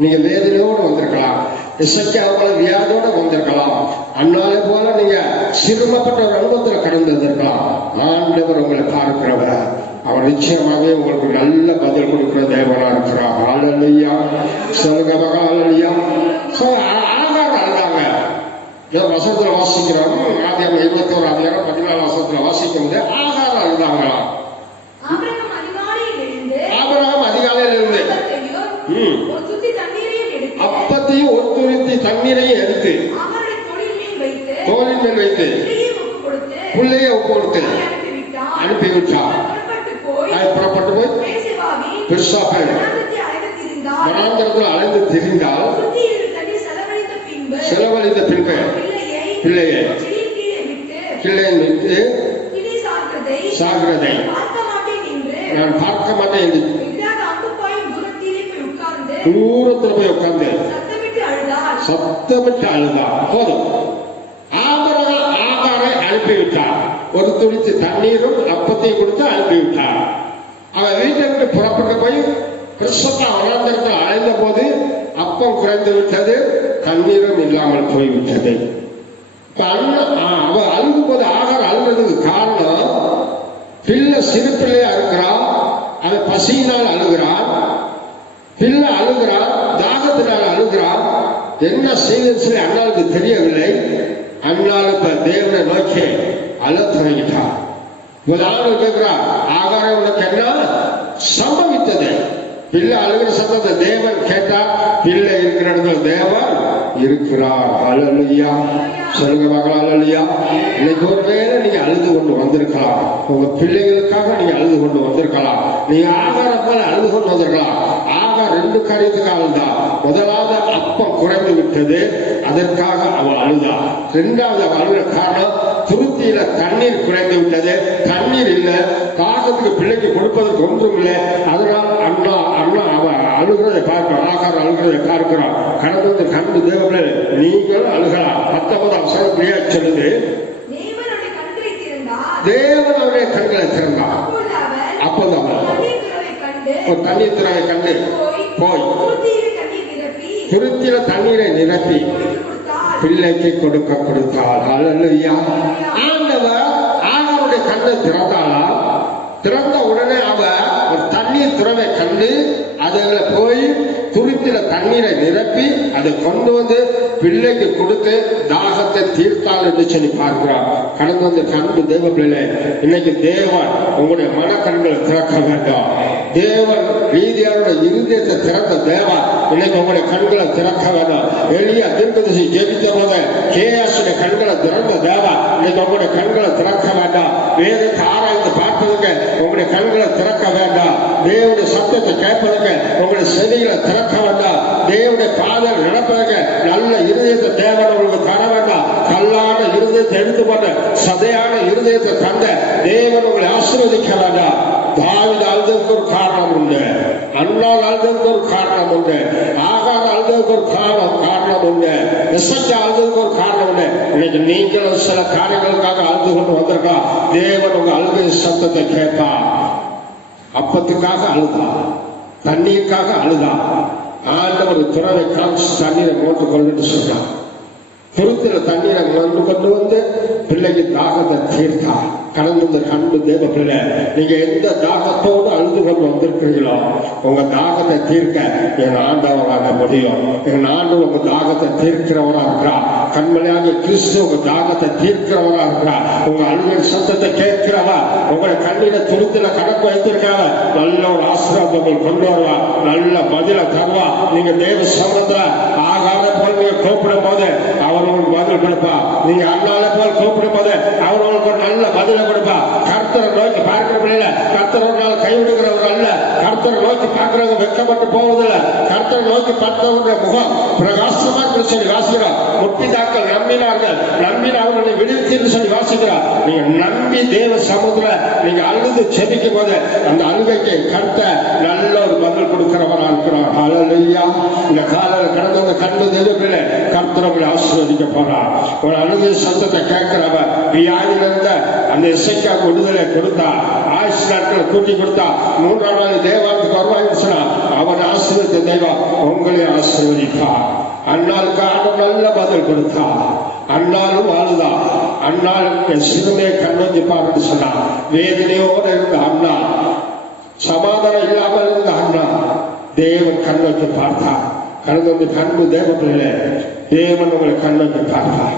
நீங்க வேதனையோடு வந்திருக்கலாம், இசைக்காமல் வியாதியோடு வந்திருக்கலாம், அண்ணாலை போல நீங்க சிறுமப்பட்ட ஒரு அனுபவத்தில் கடந்து வந்திருக்கலாம். ஆண்டவர் உங்களை பார்க்கிறவர், அவர் நிச்சயமாகவே உங்களுக்கு நல்ல பதில் கொடுக்கிற தேவனா இருக்கிறார். ஹல்லேலூயா, சொல்லுங்க ஹல்லேலூயா. ஆகாரம் அழுதாங்க. வசனத்துல வாசிக்கிறோம், ஆதியாகமம் 21 வசனத்துல வாசிக்கும் போது ஆகாரம் அழுதாங்களாம். ஆபிரகாம் அதிகாலையில் இருந்து அப்பத்தையும் ஒரு துருத்தி தண்ணீரையும் எடுத்து தோளின் மேல் வைத்து பிள்ளையை ஒப்பு கொடுத்து அனுப்பிவிட்டார். புறப்பட்டு போய் வனாந்தரத்தில் அலைந்து திரிந்தால் செலவழித்த பின்பு பிள்ளையை விட்டு சாகிறதை நான் பார்க்க மாட்டேன் என்று தூரத்தில் போய் உட்கார்ந்து சத்தமிட்டு அழுதார். போதும், ஆகாரை அனுப்பிவிட்டார். ஒரு துளித்து தண்ணீரும் அப்பத்தையும் கொடுத்து அனுப்பிவிட்டார். அவன் வீட்டை விட்டு புறப்பட்டு போய் கிறிஸ்தவ வனாந்தரத்தில் அழைந்த போது அப்பம் குறைந்து விட்டது, தண்ணீரும் இல்லாமல் போய்விட்டது. அவ அழுகும் போது ஆகாரம் அழுகிறதுக்கு காரணம், பிள்ளை சிறு பிள்ளையா இருக்கிறான், அவன் பசியினால் அழுகிறான், பிள்ளை அழுகிறான், தாகத்தினால் அழுகிறான். என்ன செய்து சொல்லி அண்ணாளுக்கு தெரியவில்லை. அண்ணாள் இப்ப தேவனை நோக்கி அழ தொடங்கிட்டார். ஒரு ஆள் கேட்கிறார், ஆகாரம் உனக்கு என்ன சம்பவித்தது? பிள்ளை அழுகிற சத்தத்தை தேவன் கேட்டார். பிள்ளை இருக்கிற இடத்துல தேவன் இருக்கிறார். ஹல்லேலூயா, சொல்லுங்க மகளா ஹல்லேலூயா. இன்னைக்கு ஒருவேளை நீங்க அழுது கொண்டு வந்திருக்கலாம், உங்க பிள்ளைகளுக்காக நீங்க அழுது கொண்டு வந்திருக்கலாம், நீங்க ஆகாரம் போல அழுது கொண்டு வந்திருக்கலாம். ரெண்டு காரியத்துக்கு அழுதா. முதலாவது அப்பம் குறைந்து விட்டது, அதற்காக அவள் அழுதா. இரண்டாவது அவள் அழுகிற காரணம், துருத்தியில தண்ணீர் குறைந்து விட்டது, தண்ணீர் இல்லை, தாகத்துக்கு பிள்ளைக்கு கொடுப்பதற்கு ஒன்றும் இல்லை. அதனால் அண்ணா அவ அழுகிறதை பார்க்கிறோம், ஆகாரம் அழுகிறதை பார்க்கிறோம். கடந்து கண்டு தேவர்களே நீங்களும் அழுகலாம். 19 வசனத்திலேயே சொல்லுது, தேவன் அவருடைய கண்களை திறந்தார். அப்போது அவன் ஒரு தண்ணீர் திறவை கண்டு போய் துருத்தியில தண்ணீரை நிரப்பி பிள்ளைக்கு கொடுத்தாள். ஹல்லேலூயா. ஆண்டவர் ஆகாருடைய கண்ணை திறந்தாளா? திறந்த உடனே அவ ஒரு தண்ணீர் திறவை கண்டு அதுல போய் துருத்தில தண்ணீரை நிரப்பி அதை கொண்டு வந்து பிள்ளைக்கு கொடுத்து தாகத்தை தீர்த்தாள் என்று சொல்லி பார்க்கிறார். கடந்து வந்து கண்டு தேவ பிள்ளை, இன்னைக்கு தேவன் உங்களுடைய மனக்கண்களை திறக்க வேண்டாம். தேவன் ரீதியாரோட இருதயத்தை திறந்த தேவன் இன்னைக்கு உங்களுடைய கண்களை திறக்க வேண்டாம். எளிய தீர்க்கதரிசி ஜெபித்த போது கேயாசுடைய கண்களை திறந்த தேவன் இன்னைக்கு உங்களுடைய கண்களை திறக்க வேண்டாம். வேதத்தை ஆராய்ந்து பார்ப்பதுக்கு உங்களுடைய கண்களை திறக்க வேண்டாம். தேவனுடைய சத்தத்தை கேட்பதற்கு உங்களுடைய செவிகளை திறக்க வேண்டாம். தேவனுடைய பாதையில் நடப்பதற்கு நல்ல இருதயத்தை தேவன் உங்களுக்கு தர வேண்டாம். கல்லான இருதயத்தை எடுத்து போட்ட சதையான இருதயத்தை தந்த தேவன் உங்களை ஆசீர்வதிக்க வேண்டாம். தாவீது அழுதற்கு ஒரு காரணம் உண்டு, அண்ணால் அழுதற்கு ஒரு காரணம் உண்டு, ஆகார் அழுதற்கு ஒரு காரணம் உண்டு. எசையா அழுதுக்கு ஒரு காரணம் இல்லை. இன்னைக்கு நீங்களும் சில காரியங்களுக்காக அழுது கொண்டு வந்திருக்கா. தேவன் உங்க அழுகை சத்தத்தை கேட்பா. அப்பத்துக்காக அழுதா, தண்ணீருக்காக அழுதா, ஆண்டவர் துறவை காமிச்சு தண்ணீரை போட்டுக் கொள்ளுன்னு சொன்னார். துருத்தில தண்ணீரை கொண்டு வந்து பிள்ளைக்கு தாகத்தை தீர்த்தா. கடந்து கண்டு தேவ பிள்ளை, நீங்க எந்த தாகத்தோடு அழுது கொண்டு வந்திருக்கிறீங்களோ உங்க தாகத்தை தீர்க்க என் ஆண்டவராக முடியும். என் ஆண்டு உங்க தாகத்தை தீர்க்கிறவரா இருக்கிறா. கண்மலையாக கிறிஸ்து உங்க தாகத்தை தீர்க்கிறவரா இருக்கிறா. உங்க அழுகை சத்தத்தை கேட்கிறவா. உங்களை கண்ணீரை துருத்தில கணக்கு வைத்திருக்காவ. நல்ல ஒரு ஆசீர்வாதங்கள் கொண்டு வருவா. நல்ல பதில தருவா. நீங்க தேவ சமூகத்துல ஆகாரம் போல் நீங்க கூப்பிடும் போது அவர் உங்களுக்கு பதில் கொடுப்பா. நீங்க அண்ணால போல் கூப்பிடும் போது அவர் உங்களுக்கு ஒரு நல்ல பதில கொடுப்பா. கர்த்தரை நோக்கி பார்க்கிறவங்க கர்த்தர் கைவிடுகிறவர்கள் அல்ல. கர்த்தரை நோக்கி பார்க்கிறவங்க வெட்கப்பட்டு போவதில்லை. கர்த்தரை நோக்கி பார்த்தவங்க முகம் பிரகாசமா சொல்லி வாசிக்கிறார். முற்பிதாக்கள் நம்பினார்கள் விடுவித்து சொல்லி வாசிக்கிறார். நீங்க நம்பி தேவ சமூகத்துல நீங்க அழுது செபிக்கும் போது அந்த அழுகைக்கு கர்த்தர் நல்ல ஒரு பதில் கொடுக்கிறவரா இருக்கிறார். ஹல்லேலூயா. இந்த காலையில் கடந்த கண்டு தேவர்களே கர்த்தர் உங்களை ஆசீர்வதிக்க போறார். ஒரு அழுகை சத்தத்தை கேட்கிறவ வியாதியில இருந்த அந்த இசைக்காக விடுதலை கொடுத்தா. ஆயுஷ் நாட்களை கூட்டி கொடுத்தா. 3ஆம் நாள் தேவாலயத்துக்கு வருவாங்கன்னு சொன்னா அவன் ஆசீர்வதித்த தெய்வம் உங்களை ஆசீர்வதிப்பார். அண்ணாளுக்கு ஆண்டு நல்ல பதில் கொடுத்தா. அண்ணாலும் அழுதா. அண்ணாள் என் சிறுமையை கண்ணொஞ்சிப்பார்னு சொன்னா. வேதனையோடு இருந்த அண்ணா, சமாதானம் இல்லாமல் இருந்த அண்ணா தேவன் கண்ணொஞ்சி பார்த்தார். கடந்து கண்ணு தேவ பிள்ளை தேவன் உங்களை கண்ணொஞ்சி பார்த்தார்.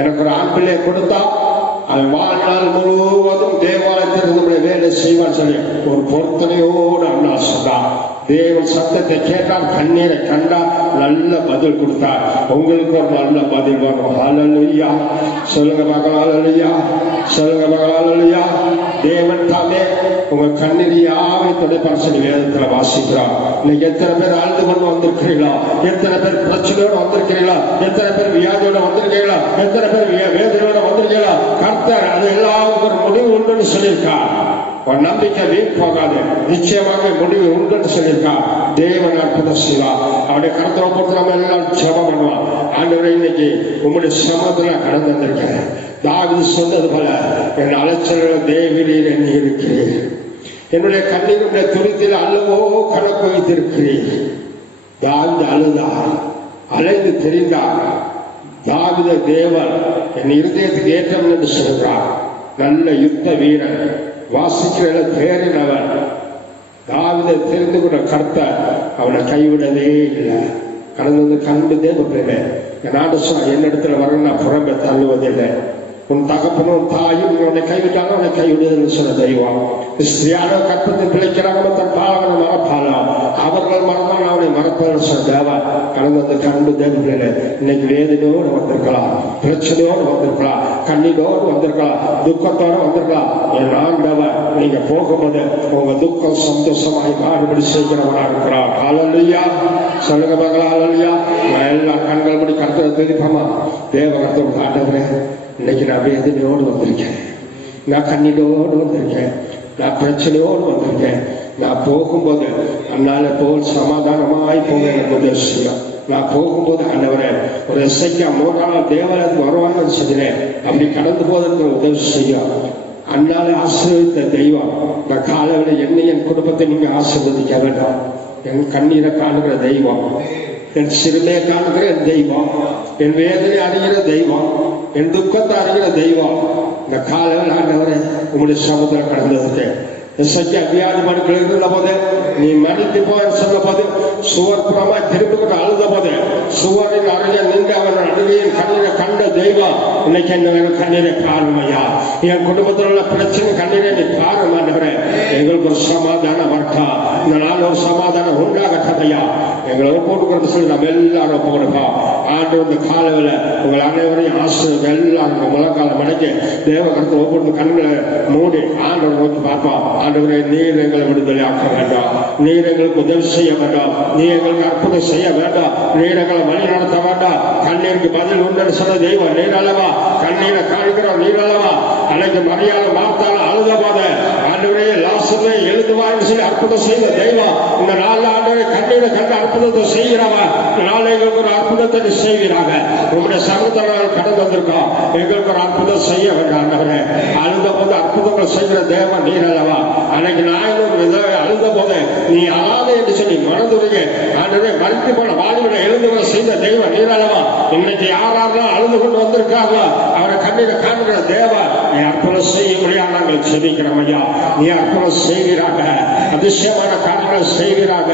எனக்கு ஒரு ஆண் பிள்ளையை கொடுத்தா அது வாழ்நாள் முழுவதும் தேவாலயத்தில் நம்முடைய வேலை செய்வான் சொல்லி ஒரு பொருத்தனையோடு அண்ணா சொன்னார். தேவன் சத்தத்தை கேட்டார். கண்ணீரை கண்டார். நல்ல பதில் கொடுத்தார். உங்களுக்கு ஒரு நல்ல பதில் வரும். ஹல்லேலூயா. சொல்லுங்க மகள். ஹல்லேலூயா. சொல்லுங்க மகள். ஹல்லேலூயா. தேவன் தாமே உங்க கண்ணீர் யாவை துடைப்பார் சொல்லி வேதத்துல வாசிக்கிறார். இன்னைக்கு எத்தனை பேர் அழுது கொண்டு வந்திருக்கிறீங்களா? எத்தனை பேர் பிரச்சனையோட வந்திருக்கிறீங்களா? எத்தனை பேர் வியாதியோட வந்திருக்கீங்களா? எத்தனை பேர் வேதனையோட வந்திருக்கீங்களா? கர்த்தர் அது எல்லாருக்கும் ஒரு முடிவு உண்டுன்னு சொல்லியிருக்கார். ஒரு நம்பிக்கை வீண் போகாது. நிச்சயமாக முடிவு உண்டுன்னு சொல்லியிருக்கா. தேவன் அற்புதம் செய்வார். அவருடைய கருத்தை போட்டு நம்ம எல்லாம் ஜெபம் பண்ணுவான். ஆண்டவரே இன்னைக்கு உங்களுடைய சமத்துல கடந்து வந்திருக்கிறேன். தாவீது சொன்னது போல என் அலைச்சல்கள் தேவரீர் எண்ணி இருக்கிறேன். என்னுடைய கண்ணீருடைய துருத்தில் அல்லவோ கணக்கு வைத்திருக்கிறேன். தாவீது அழுதார். அலைந்து தெரிந்தார். தாவீது தேவன் என் இருதயத்துக்கு ஏற்றம் என்று சொல்கிறார். நல்ல யுத்த வீரன், வாசிக்கிற பேரினவன். தாவீதை தெரிந்து கொண்ட கர்த்தர் அவனை கைவிடவே இல்லை. கடந்து கண்டு தேவ பிள்ளை என் ஆண்டு என்னிடத்துல வர நான் புறம்பை தள்ளுவதில்லை. உன் தகப்பனும் தாயும் உன்னை கைவிட்டாலும் அவனை கைவிடுதல் சொல்ல தெய்வம். ஸ்திரியான கற்பத்தில் பிழைக்கிறாங்க தன் பாலவனை மறப்பாலாம். அவர்கள் மறந்தால் அவனை மறப்பதன் சொல்ல தேவா. கடந்து கண்டு தேவ பிள்ளை இன்னைக்கு வேதனையோடு வந்திருக்கலாம், பிரச்சனையோடு வந்திருக்கலாம், கண்ணீரோடு வந்திருக்கலாம், துக்கத்தோடு வந்திருக்கலாம். என் ஆண்டவர் நீங்க போகும்போது உங்க துக்கம் சந்தோஷமாய் மாறுபடி செய்கிறவனா இருக்கிறார். ஹல்லேலூயா. சொல்லுங்க மகளா. ஹல்லேலூயா. எல்லா கண்கள் படி கருத்தை தெரிவிப்பாமா. தேவ கருத்தோடு ஆண்டவரே இன்னைக்கு நான் வேதனையோடு வந்திருக்கேன், நான் கண்ணீரோடு வந்திருக்கேன், நான் பிரச்சனையோடு வந்திருக்கேன். நான் போகும்போது அண்ணால போல் சமாதானமாய் போக எனக்கு உதவி செய்யும். நான் போகும்போது ஆண்டவரே ஒரு இசைக்கா 3ஆம் நாள் தேவாலயத்துக்கு வருவாங்கன்னு சொன்னேன். அப்படி கடந்து போவதற்கு உதவி செய்யும். அண்ணால ஆசீர்வதித்த தெய்வம் நான் காலையில் என்னை என் குடும்பத்தை நீங்க ஆசீர்வதிக்க வேண்டாம். என் கண்ணீரை காணுகிற தெய்வம், என் சிறுமையை காணுகிற என் தெய்வம், என் வேதனை அறிகிற தெய்வம், என் துக்கத்தை அறிகிற தெய்வம். இந்த காலையில் ஆண்டவரே உங்களுடைய சமுதிரம் கடந்ததுக்கு வியாதி மனுக்கள் இருந்த போது நீ மன்னித்து போய் சொன்ன போது சுவர் புறமாய் திரும்பி கொண்டு அழுத போது சுவரின் அருகே நின்று அவன் அழுகையின் கண்ணீரை கண்ட தெய்வம் இன்னைக்கு என்ன கண்ணீரை பாருமையா. என் குடும்பத்தில் உள்ள பிரச்சனை கண்ணீரை நீ பாருமாண்டவரே. எங்களுக்கு ஒரு சமாதானம் வரட்டா. இந்த நாள் ஒரு சமாதானம் உண்டாகட்டதையா. எங்களை ஒப்புக்கொண்டு சொல்லி நம்ம எல்லாரும் ஒப்பு கொடுப்போம். ஆண்டு இந்த காலையில் உங்கள் அனைவரையும் ஆசிரியர் எல்லாரும் முழங்கால மடக்கி தேவ கருத்தை ஒப்புக்கொண்டு கண்களை மூடி ஆண்டவர் நோக்கி பார்ப்போம். ஆண்டவரே நீர் எங்களை விடுதலை ஆக்க வேண்டாம், நீர் எங்களுக்கு உதவி செய்ய வேண்டாம், நீ எங்களுக்கு அற்புதம் செய்ய வேண்டாம், நீர் எங்களை வழி நடத்த வேண்டாம். கண்ணீருக்கு பதில் உண்டு சொன்ன தெய்வம் நீர் அல்லவா. கண்ணீரை காண்கிறோம் நீர் அல்லவா. அன்னைக்கு மரியாதை மார்த்தாலும் அழுத போத ஆண்டவரே லாசத்தை எழுதுவான்னு சொல்லி அற்புதம் செய்த தெய்வம் இந்த நாள் ஆண்டவரை கண்ணீரை கண்டு அற்புதத்தை செய்கிறவன் நாளை எங்களுக்கு ஒரு அற்புதத்தை செய்கிறாங்க. உங்களுடைய சகோதரர்கள் கடந்து வந்திருக்கோம், எங்களுக்கு ஒரு அற்புதம் செய்ய வேண்டாம். அழுத போது அற்புதங்கள் செய்கிற தேவன் நீர் அல்லவா? அன்னைக்கு நான் அழுத போது நீ அழாத என்று சொல்லி மனதுடைய மறுத்து போன வாழ்விட எழுந்து செய்த தெய்வம் நீர் அல்லவா? இன்னைக்கு யாரெல்லாம் அழுது கொண்டு வந்திருக்காங்களோ அவரை கண்ணீரை காண்கிற தேவன் நீ அற்புதம் செய்ய முடியாது. நாங்கள் செபிக்கிறோம் ஐயா, நீ அற்புதம் செய்கிறாங்க, அதிசயமான காரியங்களை செய்கிறாங்க.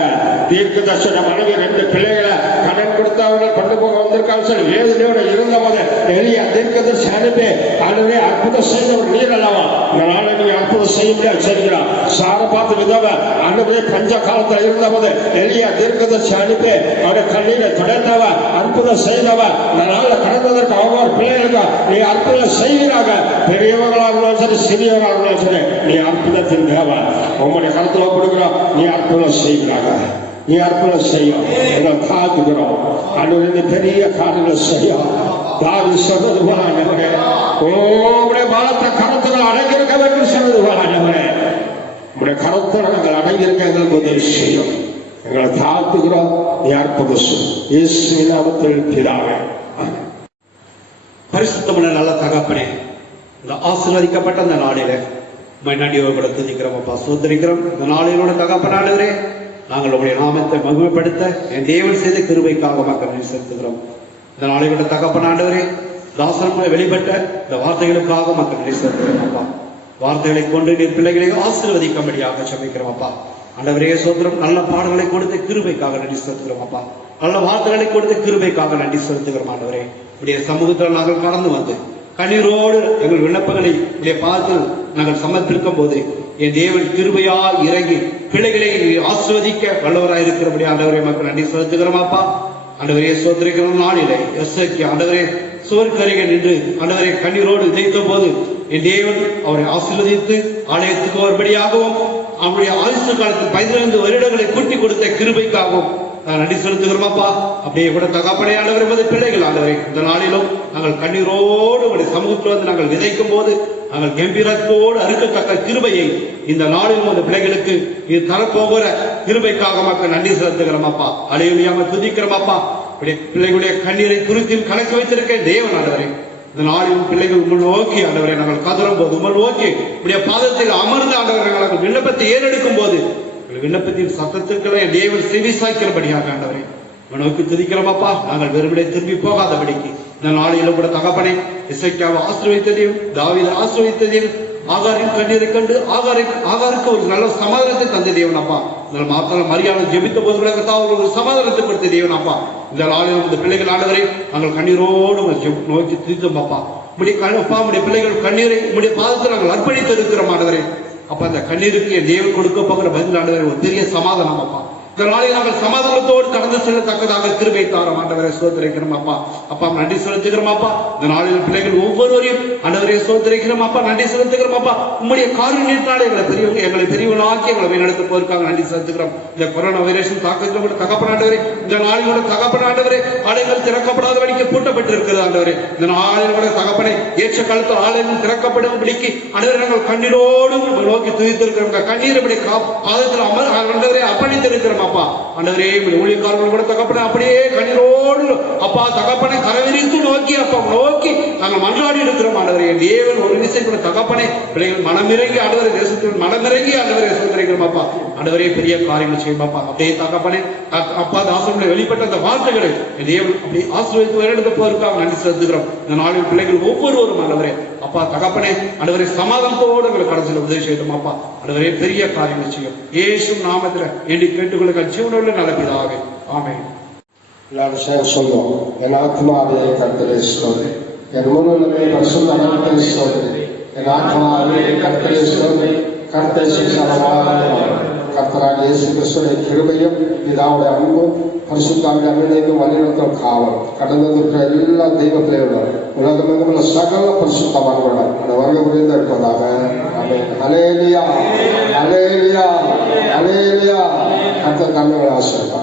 தீர்க்க தரிசன மனைவி 2 பிள்ளைகளை கடன் கொடுத்தவர்கள் கொண்டு போக வந்திருக்காங்க சொல்லி வேதனையோட இருந்த போது எளிய தீர்க்க தரிசி அனுப்பி அதுவே அற்புதம் செய்தவர் நீர் அல்லவா? இந்த நாளை நீ அற்புதம் செய்ய முடியாது செய்கிறார். சார பார்த்து விதவ அன்றுவே பஞ்ச காலத்தில் இருந்த போது எளிய தீர்க்க தரிசி அனுப்பி அவருடைய கண்ணீரை தொடர்ந்தவ அற்புதம் செய்தவ இந்த நாளில் கடந்ததற்கு ஒவ்வொரு பிள்ளைகளுக்கும் நீ அற்புதம் செய்கிறாங்க. பெரியவர்களாக இருந்தாலும் சரி சிறியவர்களாக இருந்தாலும் சரி நீ அற்புதத்தின் தேவன். உங்களுடைய கருத்துல கொடுக்கிறோம், நீ அற்புதம் செய்கிறாங்க, நீ அற்புதம் செய்யும். காத்துக்கிறோம் அன்று பெரிய காரியங்கள் செய்யும். தாவி சொன்னது போல உங்களுடைய பலத்தை கருத்துல அடங்கியிருக்க வேண்டும் சொன்னது போல உங்களுடைய கருத்துல நாங்கள் அடங்கியிருக்க எங்களுக்கு உதவி செய்யும். எங்களை தாத்துகிறோம், நீ அற்புதம் செய்யும். இயேசு நாமத்தில் பிதாவே. பரிசுத்தமான நல்ல தகப்பனே, இந்த ஆசீர்வதிக்கப்பட்ட அந்த நாளில நன்றியோடு கூட துதிக்கிறோம் அப்பா, சோதரிக்கிறோம். இந்த நாளிலோட தகப்பனானவரே, நாங்கள் உங்களுடைய நாமத்தை மகிமைப்படுத்த என் தேவன் செய்த கிருபைக்காக மக்கள் செலுத்துகிறோம். இந்த நாளிலோட தகப்பனானவரே, தாசனமுறை வெளிப்பட்ட இந்த வார்த்தைகளுக்காக மக்கள் செலுத்துகிறோம் அப்பா. வார்த்தைகளை கொண்டு நீர் பிள்ளைகளை ஆசீர்வதிக்கும்படியாக சமைக்கிறோம் அப்பா. ஆண்டவரே சோதரம், நல்ல பாடல்களை கொடுத்த கிருபைக்காக நன்றி செலுத்துகிறோம் அப்பா. நல்ல வார்த்தைகளை கொடுத்த கிருபைக்காக நன்றி செலுத்துகிறோம் ஆண்டவரே. உடைய சமூகத்தில் நாங்கள் கடந்து வந்து கண்ணீரோடு எங்கள் விண்ணப்பங்களை உடைய பார்த்து நாங்கள் சமர்ப்பிக்கும் போது என் தேவன் கிருபையால் இறங்கி பிள்ளைகளை ஆஸ்வதிக்க வல்லவராய் இருக்கிறபடி ஆண்டவரே மக்கள் நன்றி செலுத்துகிறோம் அப்பா. ஆண்டவரே சோதரிக்கிற நாளிலே எஸ்ஐக்கு ஆண்டவரே சுவர்க்கருகே நின்று ஆண்டவரை கண்ணீரோடு விதைத்த போது என் தேவன் அவரை ஆசீர்வதித்து ஆலயத்துக்கு வரும்படியாகவும் அவருடைய ஆயுசு காலத்தில் 15 வருடங்களை கூட்டி கொடுத்த கிருபைக்காகவும் நன்றி செலுத்துகிறோம் அப்பா. அப்படியே கூட தகப்பனே ஆண்டவர் என்பது பிள்ளைகள் ஆண்டவரே, இந்த நாளிலும் நாங்கள் கண்ணீரோடு உடைய சமூகத்தில் வந்து நாங்கள் விதைக்கும் போது நாங்கள் கம்பீரத்தோடு அறுக்கத்தக்க கிருபையை இந்த நாளிலும் அந்த பிள்ளைகளுக்கு இது தரப்போகிற கிருபைக்காக மக்கள் நன்றி செலுத்துகிறோம் அப்பா. அலையுமையாமல் துதிக்கிறோம் அப்பா. பிள்ளைகளுடைய கண்ணீரை குறித்தும் கணக்கு வைத்திருக்க தேவன் ஆண்டவரே, இந்த நாளிலும் பிள்ளைகள் உங்கள் நோக்கி ஆண்டவரை நாங்கள் கதறும் போது உங்கள் நோக்கி உடைய பாதத்தில் அமர்ந்து ஆண்டவரை நாங்கள் விண்ணப்பத்தை ஏறெடுக்கும் போது விண்ணப்பத்தின் சத்தத்துக்களை தேவன் செவிசாய்க்கிறபடியாக ஆண்டவரை நோக்கி துதிக்கிறோம் அப்பா. நாங்கள் வெறுமனே திரும்பி போகாதபடிக்கு இந்த நாளிலும் கூட தகப்பனை இசைக்காவை ஆசீர்வதித்ததையும் தாவீதை ஆசீர்வதித்ததையும் ஆகாரின் கண்ணீரை கண்டு ஆகாருக்கு ஒரு நல்ல சமாதானத்தை தந்த தேவன் அப்பா. மாத்திரம் மரியாதை ஜெபித்த போது அவர்களுக்கு ஒரு சமாதானத்தை கொடுத்த தேவன் அப்பா. இந்த நாளில் இந்த பிள்ளைகள் ஆண்டவரை நாங்கள் கண்ணீரோடு நோக்கி துதித்தோம் அப்பா. உடைய பிள்ளைகள் கண்ணீரை உடைய பாதத்தில் நாங்கள் அர்ப்பணித்து இருக்கிறோம் ஆண்டவரே அப்ப. அந்த கண்ணீருக்கு என் தேவன் கொடுக்க போகிற பதில் ஆண்டவரை ஒரு பெரிய சமாதானம் அப்பா. இந்த நாளில் நாங்கள் சமாதானத்தோடு கடந்து செல்லத்தக்கதாக கிருபை தாரம் ஆண்டவரை சோதரிக்கிறோம் அப்பா. அப்பா நன்றி செலுத்துகிறோம் அப்பா. இந்த நாளில் பிள்ளைகள் ஒவ்வொருவரையும் ஆண்டவரை சோதரிக்கிறோம் அப்பா. நன்றி செலுத்துகிறோம் அப்பா. உங்களுடைய காரியத்தினால எங்களை பெரியவனாக்கி எங்களை நடத்த போயிருக்காங்க. நன்றி செலுத்துகிறோம். இந்த கொரோனா வைரஸ் தாக்கத்தில் கூட தகப்பனாண்டவரே, இந்த நாளில் கூட தகப்பனாண்டவரே ஆலயங்கள் திறக்கப்படாத வழிக்கு பூட்டப்பட்டு இருக்கிறது ஆண்டவரே. இந்த நாளில் கூட தகப்பனை ஏற்ற காலத்தில் ஆலயங்கள் திறக்கப்படும் படிக்கு ஆண்டவரை நாங்கள் கண்ணீரோடு நோக்கி துதித்திருக்கிறோம். கண்ணீர் இப்படி பாதத்தில் ஆண்டவரை அர்ப்பணித்திருக்கிறோம் அப்பா. ஆண்டவரே ஊழியக்காரர்கள் கூட தகப்பனை அப்படியே கண்ணீரோடு அப்பா தகப்பனை கரவிரித்து நோக்கி அப்பா நோக்கி நாங்கள் மன்றாடி இருக்கிறோம் ஆண்டவரே. தேவன் ஒரு விசை கூட தகப்பனை பிள்ளைகள் மனமிறங்கி ஆண்டவரை தேசத்தில் மனமிறங்கி ஆண்டவரை சோதரிக்கிறோம் அப்பா. ஆண்டவரே பெரிய காரியங்கள் செய்யும் அப்பா. அப்படியே தகப்பனை அப்பா தாசனுடைய வெளிப்பட்ட அந்த வார்த்தைகளை தேவன் அப்படி ஆசீர்வதித்து வேறு போயிருக்காங்க. நன்றி செலுத்துகிறோம். இந்த நாளில் பிள்ளைகள் ஒவ்வொருவரும் ஆண்டவரே அப்பா தகப்பனை ஆண்டவரை சமாதானத்தோடு எங்களை கடைசியில் உதவி செய்யட்டும் அப்பா. ஆண்டவரே பெரிய காரியங்கள் செய்யும் இயேசு நாமத்தில் எண்ணி கேட்டுக்கொள்ள ஜீவனுள்ள நல்ல பிதாவே ஆமென். எல்லாரும் சொல்லுவோம். என் ஆத்மாவே கர்த்தரை ஸ்தோத்திரி, என் முழுவதுமே பரிசுத்த நாமத்தை ஸ்தோத்திரி, என் ஆத்மாவே கர்த்தரை ஸ்தோத்திரி. கர்த்தரை கர்த்தராகிய இயேசு கிறிஸ்துவின் கிருபையும் பிதாவுடைய அன்பும் பரிசுத்தாவின் அன்பினையும் வழிநடத்தும் காவல் கடந்து இருக்கிற எல்லா தெய்வ பிள்ளைகளும் உலகமெங்கும் உள்ள சகல பரிசுத்தவான்களோட அந்த வருகை புரிந்து இருப்பதாக. ஹல்லேலூயா ஹல்லேலூயா ஹல்லேலூயா. கர்த்தர் தம்மை ஆசீர்வதிப்பார்.